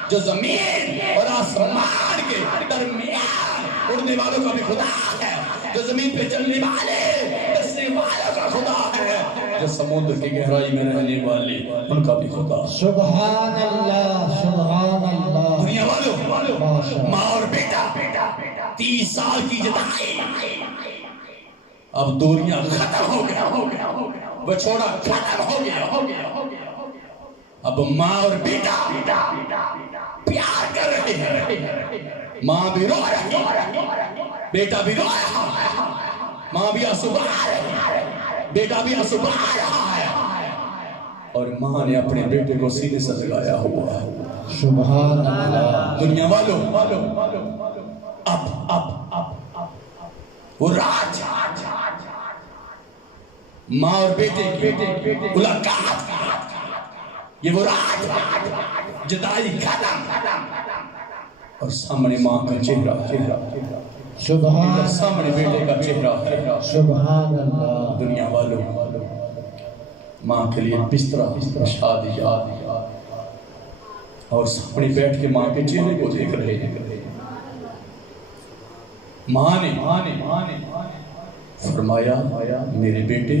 جو زمین اور آسمان کے درمیان اڑنے والوں کا بھی خدا ہے، جو زمین پہ چلنے والے بسنے والوں کا خدا ہے، جو سمندر کی گہرائی میں رہنے والے ان کا بھی خدا۔ سبحان اللہ، سبحان اللہ۔ دنیا والوں، ماں اور بیٹا 30 سال کی جدائی، اب دوریاں ختم ہو گیا، بچھوڑا ختم ہو گیا، اب ماں اور بیٹا پیار کر رہے ہیں، ماں بھی رو رہی ہے، بیٹا بھی رو رہا ہے، ماں بھی آنسو بہا رہی ہے، بیٹا بھی آنسو بہا رہا ہے، اور ماں نے اپنے بیٹے کو سینے سے لگایا ہوا ہے۔ سبحان اللہ۔ دنیا والوں، اب وہ رات ماں اور بیٹے کی ملاقات، یہ وہ رات جدائی ختم، اور سامنے ماں کا چہرہ، سبحان، سامنے بیٹے کا چہرہ ہے۔ سبحان اللہ۔ دنیا والوں، ماں کے لیے بستر شادی اور سامنے بیٹھ کے ماں کے چہرے کو دیکھ رہے ہیں۔ ماں نے فرمایا، میرے بیٹے،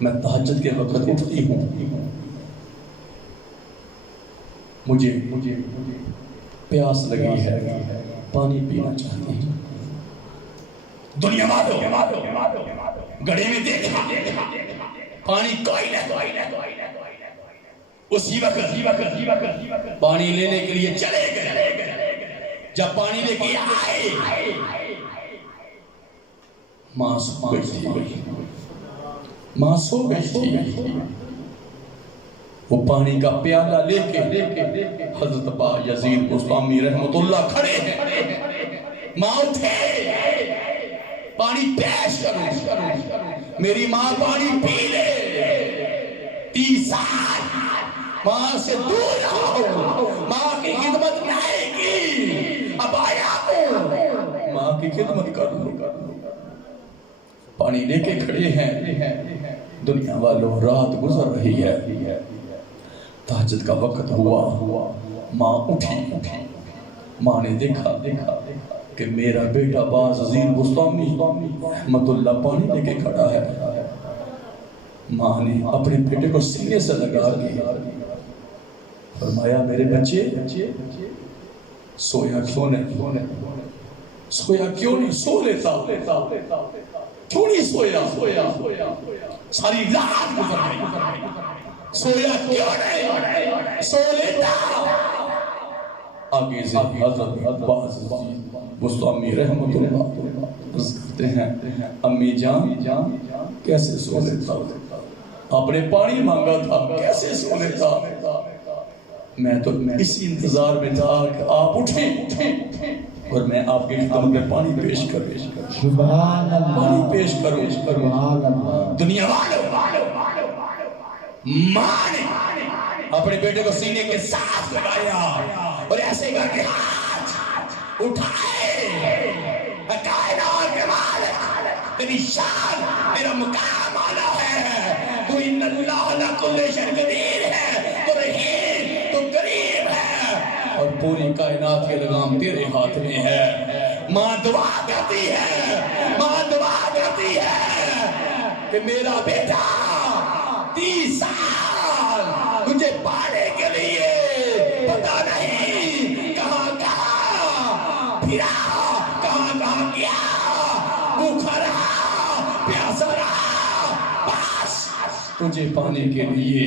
میں تہجد کے وقت اٹھتی ہوں، مجھے پیاس لگی ہے، پانی پینا چاہتی ہوں۔ دنیا والوں، گڑھے میں دیکھا، پانی کوئی نہ، اسی وقت پانی لینے کے لیے چلے گئے، جب پانی لے کے آئے، ماں سو گئی تھی، وہ پانی کا پیالہ لے کے حضرت ابا یزید بستامی رحمت اللہ کھڑے ہیں، ماں اٹھے، پانی پیش کرو، میری ماں پانی پی لے، 30 سال ماں سے دور رہا ہوں، ماں کی خدمت نہیں کی، اب آیا ہوں ماں کی خدمت کر لوں۔ پانی لے کے کھڑے ہیں، دنیا والوں، رات گزر رہی ہے، تہجد کا وقت ہوا، ماں اٹھی، ماں نے دیکھا کہ میرا بیٹا باز عظیم بستامی رحمت اللہ پانی لے کے کھڑا ہے۔ ماں نے اپنے بیٹے کو سینے سے لگا کے فرمایا، میرے بچے سویا کیوں نہیں، سو لیتا، کیوں نہیں سویا؟ ساری رات گزر گئی، سویا کیوں نہیں؟ سو لیتا۔ آگے سے حضرت باز مستعمی رحمت اللہ عرض کرتے ہیں امی جان کیسے سو لیتا؟ آپ نے پانی مانگا تھا، کیسے سو لیتا؟ میں تو اسی انتظار میں تھا کہ آپ اٹھیں اور میں آپ کے خدمت میں پانی پیش کروں، سبحان اللہ، پانی پیش کروں۔ سبحان اللہ۔ دنیا والوں ماں نے اپنے بیٹے کو سینے کے ساتھ لگایا اور ایسے کر کے ہاتھ اٹھائے، کائنات کے مالک تیری شان تیرا مقام آنا ہے، تو ان اللہ علی کل شیء قدیر ہے، تو رحیم تو کریم ہے، اور پوری کائنات کے لگام تیرے ہاتھ میں ہے۔ ماں دعا کرتی ہے، ماں دعا کرتی ہے کہ میرا بیٹا 30 سال تجھے پانے کے لیے پتہ نہیں کہاں کہاں پھرا، کہاں کہاں گیا، بھوکا رہا، پیاسا رہا، بس تجھے پانے کے لیے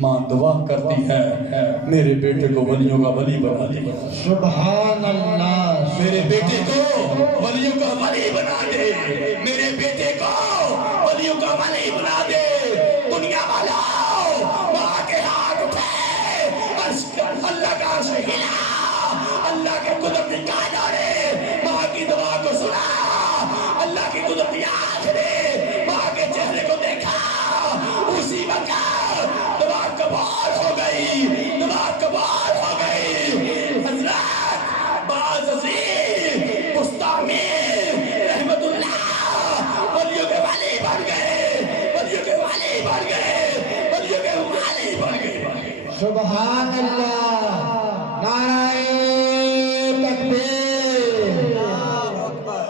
ماں دعا کرتی ہے میرے بیٹے کو ولیوں کا ولی بنا دے، سبحان اللہ، میرے بیٹے کو ولیوں کا ولی بنا دے، میرے بیٹے کو ولیوں کا ولی بنا دے۔ دنیا والا ماں کے ہاتھ اٹھے، اللہ کا عرش ہلا، اللہ کے قدرتی کائنہ نے ماں کی دعا کو سنا، اللہ کی قدرتی آنکھ نے ماں کے چہرے کو دیکھا، اسی وقت دعا قبول ہو گئی، دعا قبول ہو گئی۔ حضرت باز عظیم مستعمی رحمت اللہ ولیوں کے ولی بن گئے، ولیوں کے ولی بن گئے، ولیوں کے ولی بن گئے۔ سبحان اللہ، نعرہ تکبیر،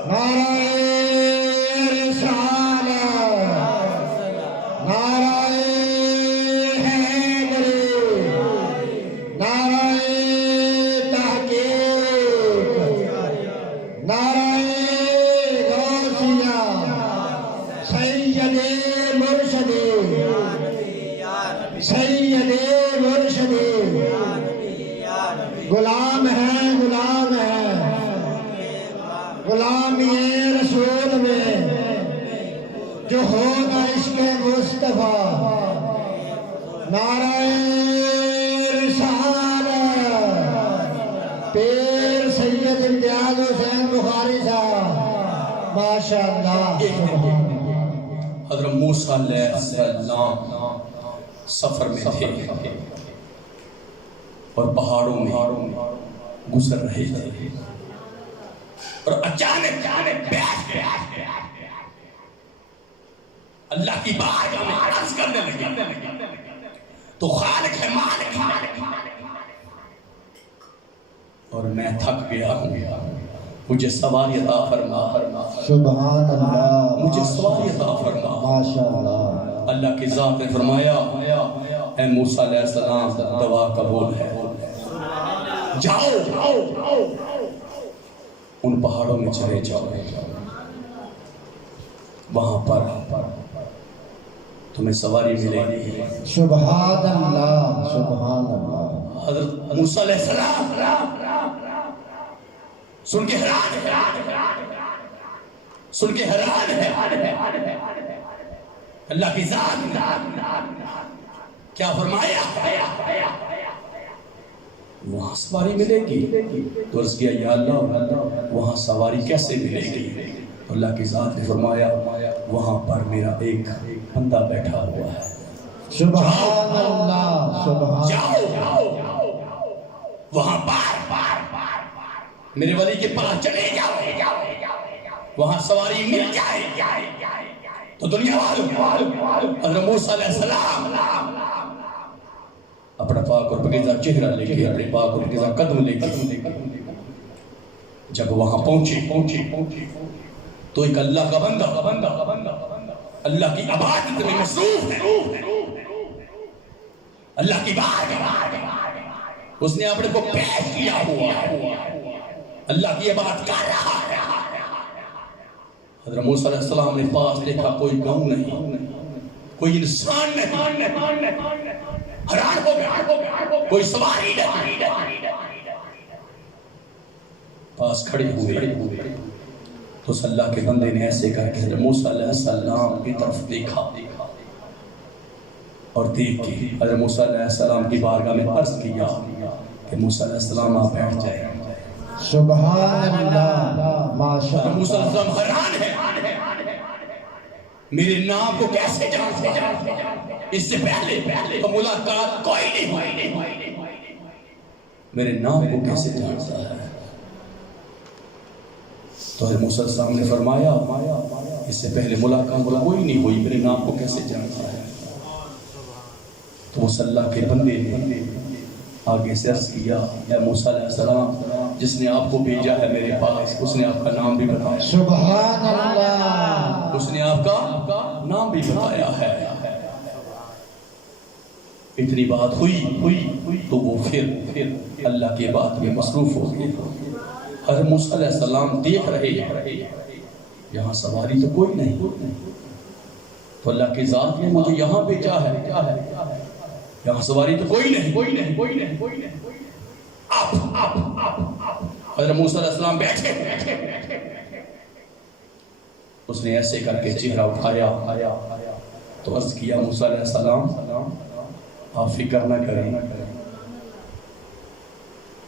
نعرہ رسالت، نعرہ حیدری، نعرہ تحقیق، نعرہ غوثیہ، سید مرشدی، سید مرشدی، غلام ہے، غلام ہے، غلامی رسول میں جو ہوگا عشق مصطفیٰ، نعرہ رسالت، پیر سید امتیاز حسین بخاری صاحب، ماشاءاللہ۔ حضرت موسیٰ علیہ السلام سفر میں تھے اور پہاڑوں میں گزر رہے تھے، اور اچانک بیٹھ اللہ کی بارگاہ میں عرض کرنے لگے تو خالق ہے، مالک ہے، اور میں تھک گیا ہوں، مجھے سواری عطا فرما، سبحان اللہ، مجھے سواری عطا فرما۔ ماشاءاللہ، اللہ کی ذات نے فرمایا اے موسیٰ علیہ السلام دعا قبول ہے، جاؤ ان پہاڑوں میں چلے جاؤ، وہاں پر تمہیں سواری ملے گی۔ سبحان اللہ، سبحان اللہ۔ حضرت موسیٰ علیہ السلام سن کے حیران ہے، اللہ کی ذات کیا فرمایا وہاں سواری ملے گی؟ تو عرض کیا یا اللہ وہاں سواری کیسے ملے گی؟ اللہ کی ذات نے فرمایا وہاں پر میرا ایک بندہ بیٹھا ہوا ہے، سبحان اللہ، سبحان، جاؤ وہاں پر میرے ولی کے پاس چلے جاؤ، وہاں سواری مل جائے۔ تو دنیا والوں حضرت موسیٰ علیہ السلام اپنا پاک اور پاکیزہ چہرہ لے کے، اپنے پاک اور پاکیزہ قدم لے کے جب وہاں پہنچے تو ایک اللہ کا بندہ اللہ کی عبادت میں مصروف ہے، اللہ کی بات اس نے اپنے کو پیش کیا ہوا، اللہ کی عبادت کر رہا ہے، حضرت موسیٰ علیہ السلام نے پاس دیکھا کوئی گاؤں نہیں، کوئی انسان نہیں، حیران ہو گیا، کوئی سواری نہیں، پاس کھڑے ہوئے تو اللہ کے بندے نے ایسے کہا کہ حضرت موسیٰ علیہ السلام کی طرف دیکھا اور دیکھ کے حضرت موسیٰ علیہ السلام کی بارگاہ میں عرض کیا کہ موسیٰ علیہ السلام آپ بیٹھ جائیں۔ سبحان اللہ، ماشاء حضرت موسیٰ علیہ اللہ، السلام حیران ہے، میرے نام کو کیسے جانتے ہیں؟ اس سے پہلے تو ملاقات کوئی نہیں ہوئی، میرے نام کو کیسے جانتا ہے؟ تو حضرت موسیٰ علیہ السلام نے فرمایا اس سے پہلے ملاقات کوئی نہیں ہوئی، میرے نام کو کیسے جانتا ہے؟ تو اس اللہ کے بندے نے آگے سے عرض کیا اے موسیٰ علیہ السلام، جس نے آپ کو بھیجا ہے میرے پاس اس نے آپ کا نام بھی بتایا، سبحان اللہ، اس نے آپ کا نام بھی بتایا ہے۔ اتنی بات ہوئی تو وہ پھر اللہ کے بات میں مصروف ہو گئے۔ حضرت موسیٰ علیہ السلام دیکھ رہے یہاں سواری تو کوئی نہیں، تو اللہ کی ذات نے مجھے یہاں بھیجا ہے، یہاں سواری تو کوئی نہیں۔ حضرت موسیٰ علیہ السلام بیٹھے، اس نے ایسے کر کے چہرہ اٹھایا تو عرض کیا موسیٰ علیہ السلام آپ فکر نہ کریں،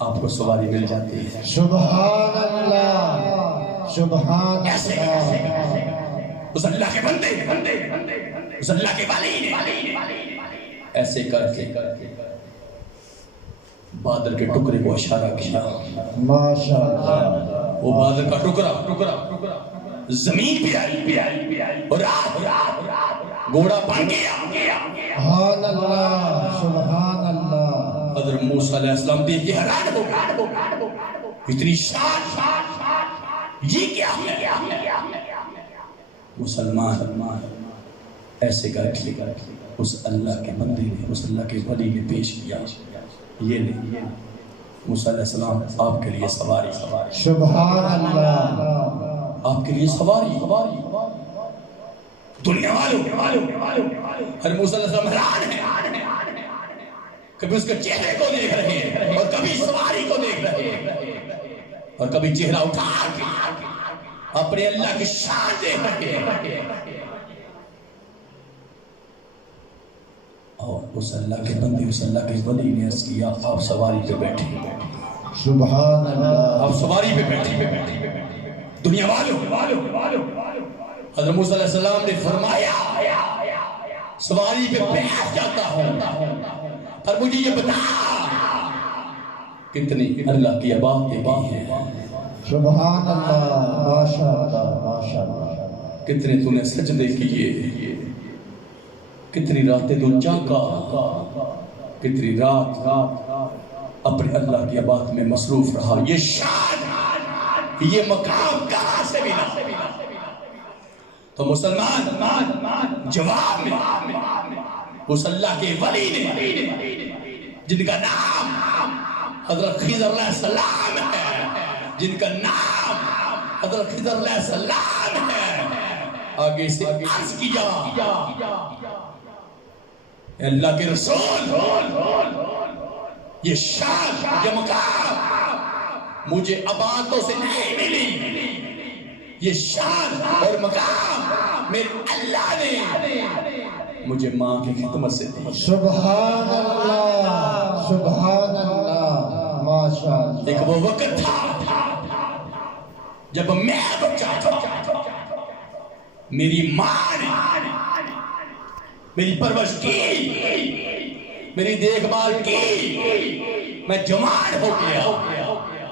آپ کو سواری مل جاتی ہے۔ سبحان اللہ، سبحان اللہ، اس اللہ کے بندے، اس اللہ کے والی نے ایسے کر کے بادل کے ٹکڑے کو اشارہ کیا، ماشاء اللہ، وہ بادل کا ٹکڑا زمین پہ آئی اور گھوڑا بن گیا۔ سبحان اللہ، سبحان اللہ، حضرت موسیٰ علیہ السلام دیکھ کے حیران ہو گئے، اتنی شان، یہ کیا ہے؟ مسلمان ایسے کر کے اس اللہ کے بندے نے، اس اللہ کے ولی نے پیش کیا، یہ نہیں موسیٰ علیہ السلام آپ کے لیے سواری، سبحان اللہ، آپ کے لیے سواری۔ دنیا والوں حضرت موسیٰ علیہ السلام حیران ہیں، کبھی اس کے چہرے کو دیکھ رہے ہیں اور کبھی سواری کو دیکھ رہے ہیں اور کبھی چہرہ اٹھا کے اپنے اللہ کی شان دیکھ رہے ہیں، اور اس اللہ کے بندے، اس اللہ کے ولی نے عرض کیا آپ سواری پہ بیٹھے، سبحان اللہ، آپ سواری پہ بیٹھے۔ دنیا والوں حضرت موسیٰ علیہ السلام نے فرمایا سواری پہ بیٹھ جاتا ہوں، پر مجھے یہ بتا کتنی اللہ کی عبادتیں کی ہیں، سبحان اللہ، ماشاء اللہ، ماشاء اللہ، کتنے تو نے سجدے کیے، کتنی راتیں تو جاگا، کتنی رات اپنے اللہ کی عبادت میں مصروف رہا۔ یہ شان، یہ مقام کہاں سے ملا؟ تو مسلمان جواب میں اس اللہ کے ولی نے جن کا نام حضرت خضر علیہ السلام ہے، جن کا نام حضرت خضر علیہ السلام ہے، آگے سے عرض کیا اللہ کے رسول یہ شان، یہ مقام مجھے عبادتوں سے نہیں ملی، یہ شان اور مقام میرے اللہ نے مجھے ماں کی خدمت سے دی۔ سبحان اللہ، سبحان اللہ، ماشاء اللہ، ایک وہ وقت تھا جب میں بچہ تھا، میری ماں نے میری پرورش کی، میری دیکھ بھال کی، میں جوان ہو گیا،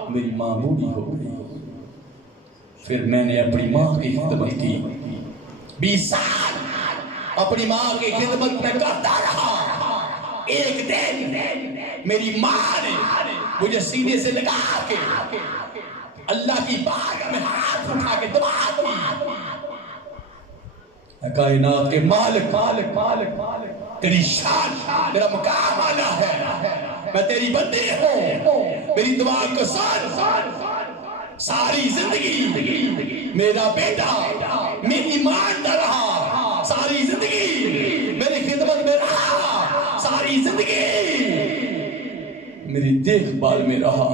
میری ماں بوڑھی ہو گئی، پھر میں نے اپنی ماں کی خدمت کی، 20 سال اپنی ماں کی خدمت میں کرتا رہا۔ ایک دن میری ماں نے مجھے سینے سے لگا کے اللہ کی بارگاہ میں ہاتھ اٹھا کے دعا کی، کائنات کے مالک تیری شان، تیرا مقام آنا ہے، میں تیری بندے ہوں، میری دعا کو سن، ساری زندگی میرا بیٹا میری مانتا رہا، ساری زندگی میری خدمت میں رہا، ساری زندگی میری دیکھ بھال میں رہا،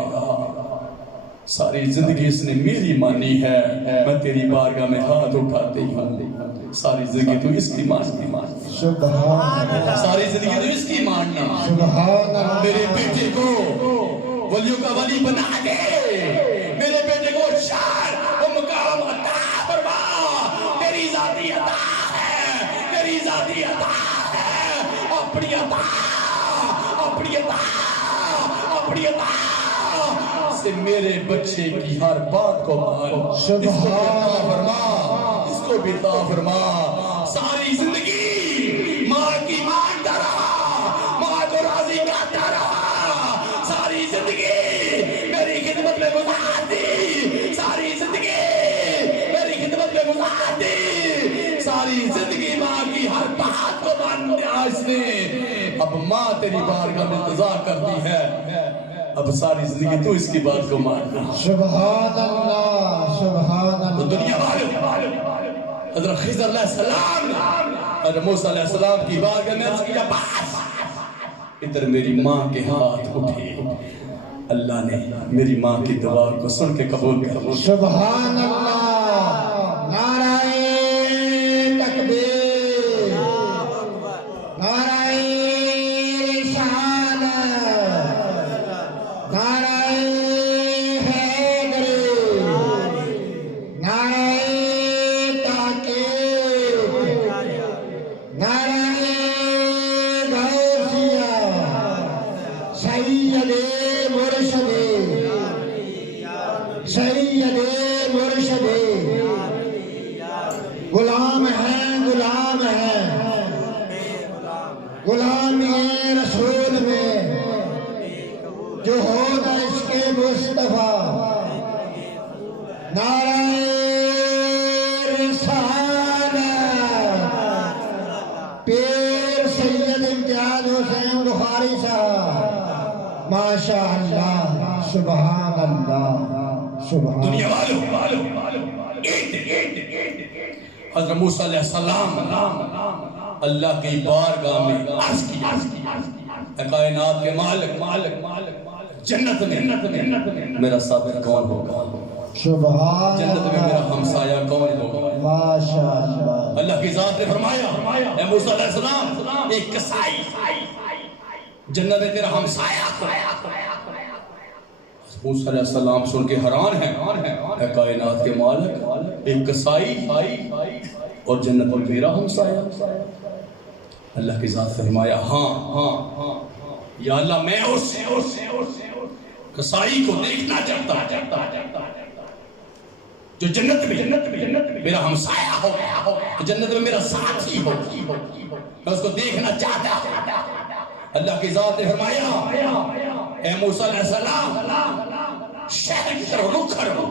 ساری زندگی اس نے میری مانی ہے۔ میں تیری بارگاہ میں ہاتھ اٹھاتی ہوں، ساری زندگی تو اس کی ماننا، ساری زندگی تو اس کی ماننا۔ میرے بیٹے کو ولیوں کا ولی بنا دے، میرے بیٹے کو شان و مقام عطا فرما، تیری ذاتی عطا ہے، تیری ذاتی عطا ہے، اپنی عطا، اپنی عطا، اپنی عطا سے میرے بچے کی ہر بات کو مان، اس کو بھی عطا فرما، اس کو بھی عطا فرما۔ ساری زندگی ماں کی مانتا رہا، ماں کو راضی کرتا رہا، ساری زندگی میری خدمت میں گزار دی، ساری زندگی میری خدمت میں گزار دی، ساری زندگی ماں کی ہر بات کو مان دیا اس نے۔ اب ماں تیری بارگاہ میں انتظار کرتی ہے، اب ساری زندگی تو اس کی بات کو ماننا۔ سبحان اللہ، سبحان اللہ۔ دنیا والوں، حضرت خضر علیہ السلام، حضرت موسیٰ علیہ السلام کی بارگاہ میں عرض کیا، بس ادھر میری ماں کے ہاتھ اٹھے، اللہ نے میری ماں کی دعا کو سن کے قبول کر۔ سبحان اللہ، نعرہ تکبیر، نعرہ رسالت، نعرہ حیدری، نعرہ تحقیق، نعرہ غوثیہ، سید مرشد، سید مرشد، غلام ہیں، غلام ہیں، غلامی رسول میں جو ہوگا اس کے مصطفیٰ، نعرہ رسالت، پیر سید امتیاز حسین بخاری صاحب، ماشاء اللہ، سبحان اللہ، سبحان اللہ۔ دنیا والوں، حضرت موسیٰ علیہ السلام اللہ کی بارگاہ میں عرض کیا، اے کائنات کے مالک، جنت میں میرا ساتھی کون ہوگا؟ سبحان جنت میں میرا ہمسایہ کون ہوگا؟ ماشاء اللہ۔ اللہ کی ذات نے فرمایا، اے موسیٰ علیہ السلام، ایک کسائی جنت میں تیرا ہمسایہ ہوگا۔ موسیٰ علیہ السلام سن کے حیران ہیں، اے کائنات کے مالک، ایک کسائی اور جنت میں میرا ہمسایہ؟ اللہ کی ذات فرمایا، ہاں یا اللہ، میں اس کسائی کو دیکھنا چاہتا جو جنت میں میرا ہمسایہ ہو، جنت میں میرا ساتھی ہو، میں اس کو دیکھنا چاہتا ہوں۔ اللہ کی ذات نے فرمایا، اے موسیٰ علیہ السلام، شہر کی طرف رخ کرو،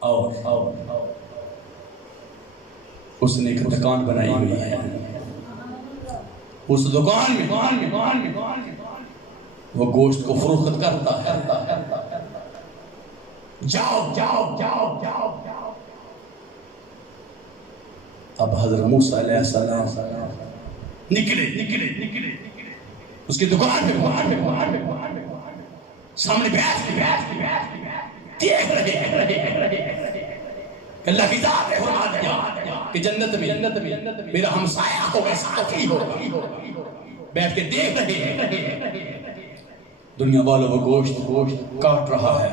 اور اس نے ایک دکان بنائی ہوئی ہے، اس دکان میں وہ گوشت کو فروخت کرتا ہے۔ جاؤ۔ اب حضرت موسیٰ علیہ السلام نکلے اس کی دکان پہ، سامنے بیٹھ دیکھ رہے، اللہ کی ذات نے فرما دیا کہ جنت میں میرا ہمسایہ ہوگا، ساتھی ہوگا، بیٹھ کے دیکھ رہے۔ دنیا والوں وہ گوشت کاٹ رہا ہے،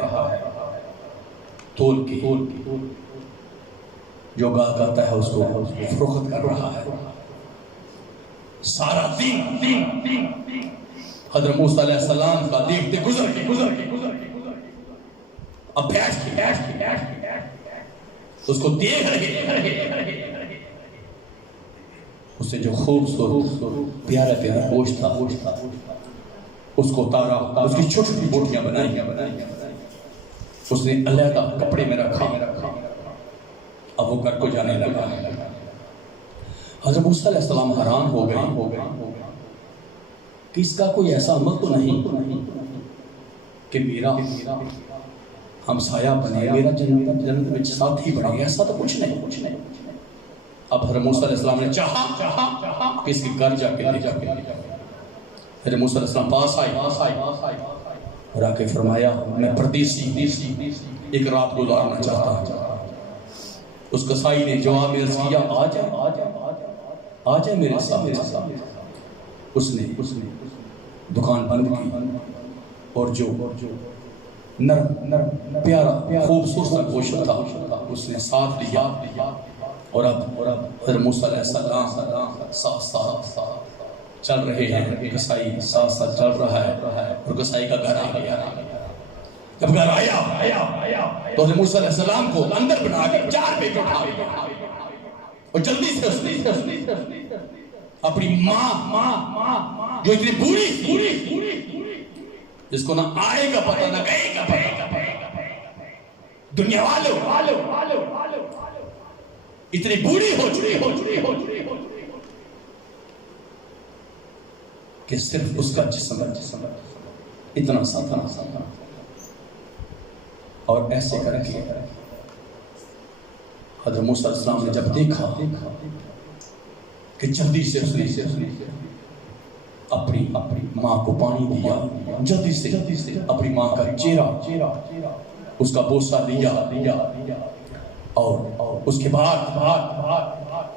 تول کے، جو گاہک آتا ہے اس کو فروخت کر رہا ہے۔ سارا دن حضرت موسیٰ علیہ السلام کا دیکھتے گزر کے اب بیٹھ کے اس کو دیکھ رہے، اس سے جو خوبصورت پیارا گوشت تھا اس کو اتارا، اس کی چھوٹی بوٹیاں بنائی، اس نے علیحدہ کپڑے میں رکھا، اب وہ گھر کو جانے لگا۔ حضرت موسیٰ علیہ السلام حیران ہو گئے کہ اس کا کوئی ایسا عمل تو نہیں کہ میرا ہمسایا بنے، میرا جنت میں ساتھی بنے، ایسا تو کچھ نہیں۔ اب حضرت موسیٰ علیہ السلام نے چاہا کہ اس کے گھر جا کے لے جا کے حضرت موسیٰ علیہ السلام پاس آئے اور آ کے فرمایا میں پردیسی ایک رات گزارنا چاہتا ہوں۔ اس قصائی نے جواب میں عرض کیا آ جائے میرے ساتھ۔ اس نے دکان بند کی اور جو نرم پیارا خوبصورت گوشت تھا اس نے ساتھ لیا، اور اب حضرت موسیٰ علیہ السلام ساتھ چل رہے ہیں، کسائی ساتھ چل رہا ہے، اور کسائی کا گھر آ گیا۔ جب گھر آیا تو حضرت موسیٰ علیہ السلام کو اندر بنا کے 4 پہ اٹھا اور جلدی سے اس نے اپنی ماں جو اتنی بوڑھی جس کو نہ آئے کا پتہ نہ گئے کا پتہ، دنیا والوں اتنی بوڑھی ہو چکی کہ صرف اس کا جسم اتنا سا اور ایسے کر کے حضرت موسیٰ علیہ السلام نے جب دیکھا کہ جلدی سے اس نے اپنی ماں کو پانی دیا، جلدی سے اپنی ماں کا چہرہ اس کا بوسہ لیا، اور اس کے بعد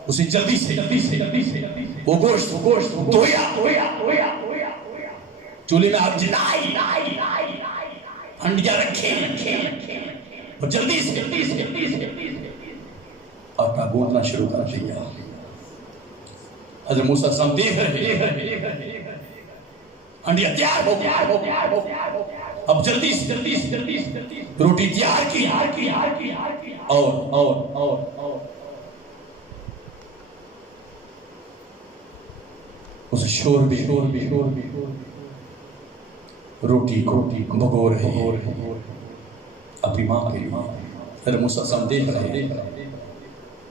اسے جلدی سے وہ گوشت دھویا، چولہے میں آگ جلائی، ہنڈیاں رکھیں اور جلدی سے آٹا گوندنا شروع کر دیا۔ حضرت موسیٰ علیہ السلام دیکھ رہے ہنڈیاں تیار ہو، اب جلدی سے روٹی تیار کی اور اس شور بھی روٹی کو بھگو رہے اپنی ماں کے لیے۔ حضرت موسیٰ علیہ السلام دیکھ رہے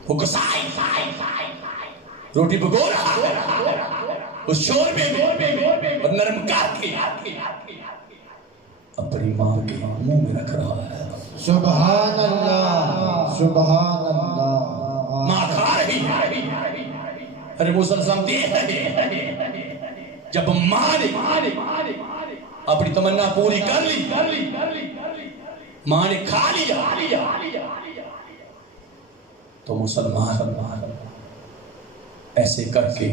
وہ قصائی روٹی بھگو رہا ہے اس شور میں اور نرم کر کے اپنی ماں کے منہ میں رکھ رہا ہے۔ سبحان اللہ، سبحان اللہ۔ ماں کھا رہی ہے، حضرت موسیٰ علیہ السلام دیکھ رہے جب ماں نے اپنی تمنا پوری کر لی، ماں نے کھا لیا، تو مسلمان ایسے کر کے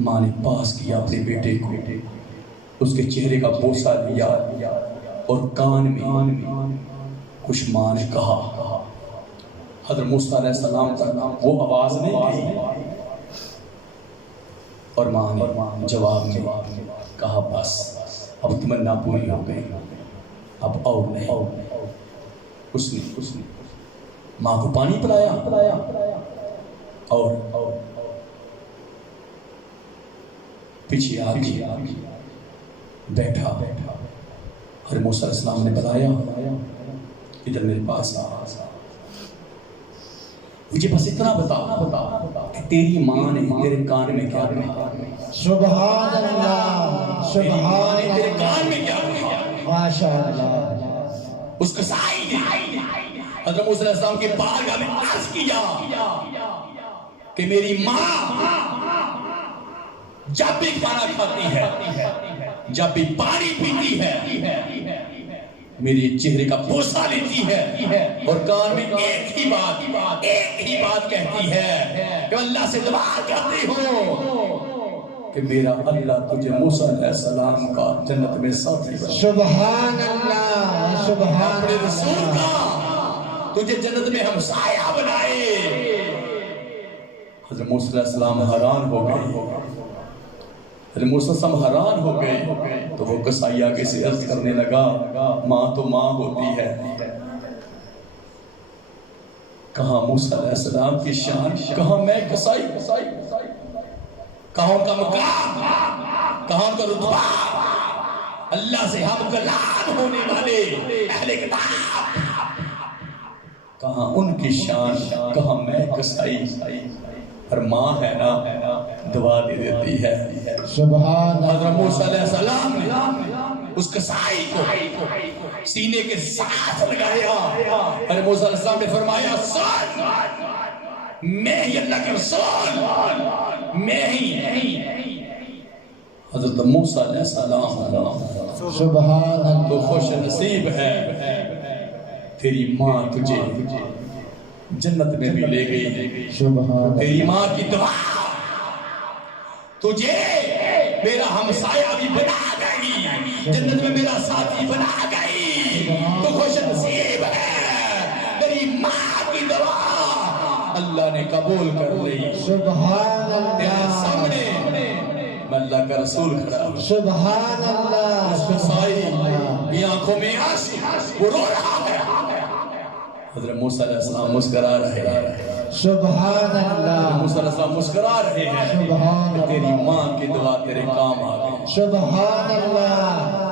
ماں نے پاس کیا اپنے بیٹے کو، اس کے چہرے کا بوسہ لیا اور کان میں کچھ ماں نے کہا۔ حضرت موسیٰ علیہ السلام کا وہ آواز نہیں تھی، اور ماں نے جواب میں کہا بس اب تمنا پوری ہو گئی، اب اور نہیں۔ اس نے ماں کو پانی پلایا اور پیچھے آ گیا، بیٹھا۔ حضرت موسیٰ علیہ السلام نے بتایا ادھر میرے پاس آ، مجھے بس اتنا بتا کہ تیری ماں نے تیرے کان میں کیا کہا۔ سبحان اللہ، سبحان اللہ، تیرے کان میں کیا کہا؟ ماشاءاللہ۔ اس قصائی نے حضرت موسیٰ علیہ السلام کے بارگاہ میں عرض کیا کہ میری ماں جب بھی کھانا کھاتی ہے، جب بھی پانی پیتی ہے، میرے چہرے کا بوسہ لیتی ہے اور کان میں ایک ہی بات کہتی ہے کہ اللہ سے دعا کرتی ہوں کہ میرا اللہ تجھے موسیٰ علیہ السلام کا جنت میں ساتھی بنائے۔ سبحان اللہ، سبحان اپنے رسول کا تجھے جنت میں ہمسایہ بنائے۔ حضرت موسیٰ علیہ السلام حیران ہو گئے، حضرت موسیٰ علیہ السلام حیران ہو گئے تو وہ قصائی آگے سے عرض کرنے لگا ماں تو ماں ہوتی ہے، کہاں موسیٰ علیہ السلام کی شان، کہاں میں قصائی، کہاں ان کا مقام، کہاں ان کا رتبہ، اللہ سے ہم کلام ہونے والے اہل کتاب، کہاں ان کی شان، کہاں میں قصائی۔ اور ماں ہے نا دعا دے دیتی ہے۔ سبحان حضرت موسیٰ علیہ السلام نے اس کسائی کو سینے کے ساتھ لگایا. حضرت موسیٰ علیہ السلام نے فرمایا سن میں ہی اللہ کے رسول میں ہی. حضرت موسیٰ علیہ السلام سبحان اللہ تو خوش نصیب ہے تیری ماں تجھے جنت میں بھی لے گئی. سبحان تیری ماں کی دعا تجھے میرا ہمسایہ بھی بنا گئی, جنت میں میرا ساتھی بنا گئی. تو خوش نصیب ہے تیری ماں کی دعا اللہ نے قبول کر لی. سبحان تیرے اللہ سامنے میں اللہ کا رسول کھڑا ہوں. سبحان اللہ اس کسائی کی آنکھوں میں آنسو وہ رو رہا ہے. حضرت موسیٰ علیہ السلام مسکرا رہے ہیں. سبحان اللہ موسیٰ علیہ السلام مسکرا رہے ہیں سبحان تیری ماں کی دعا تیرے کام آ گئی. سبحان اللہ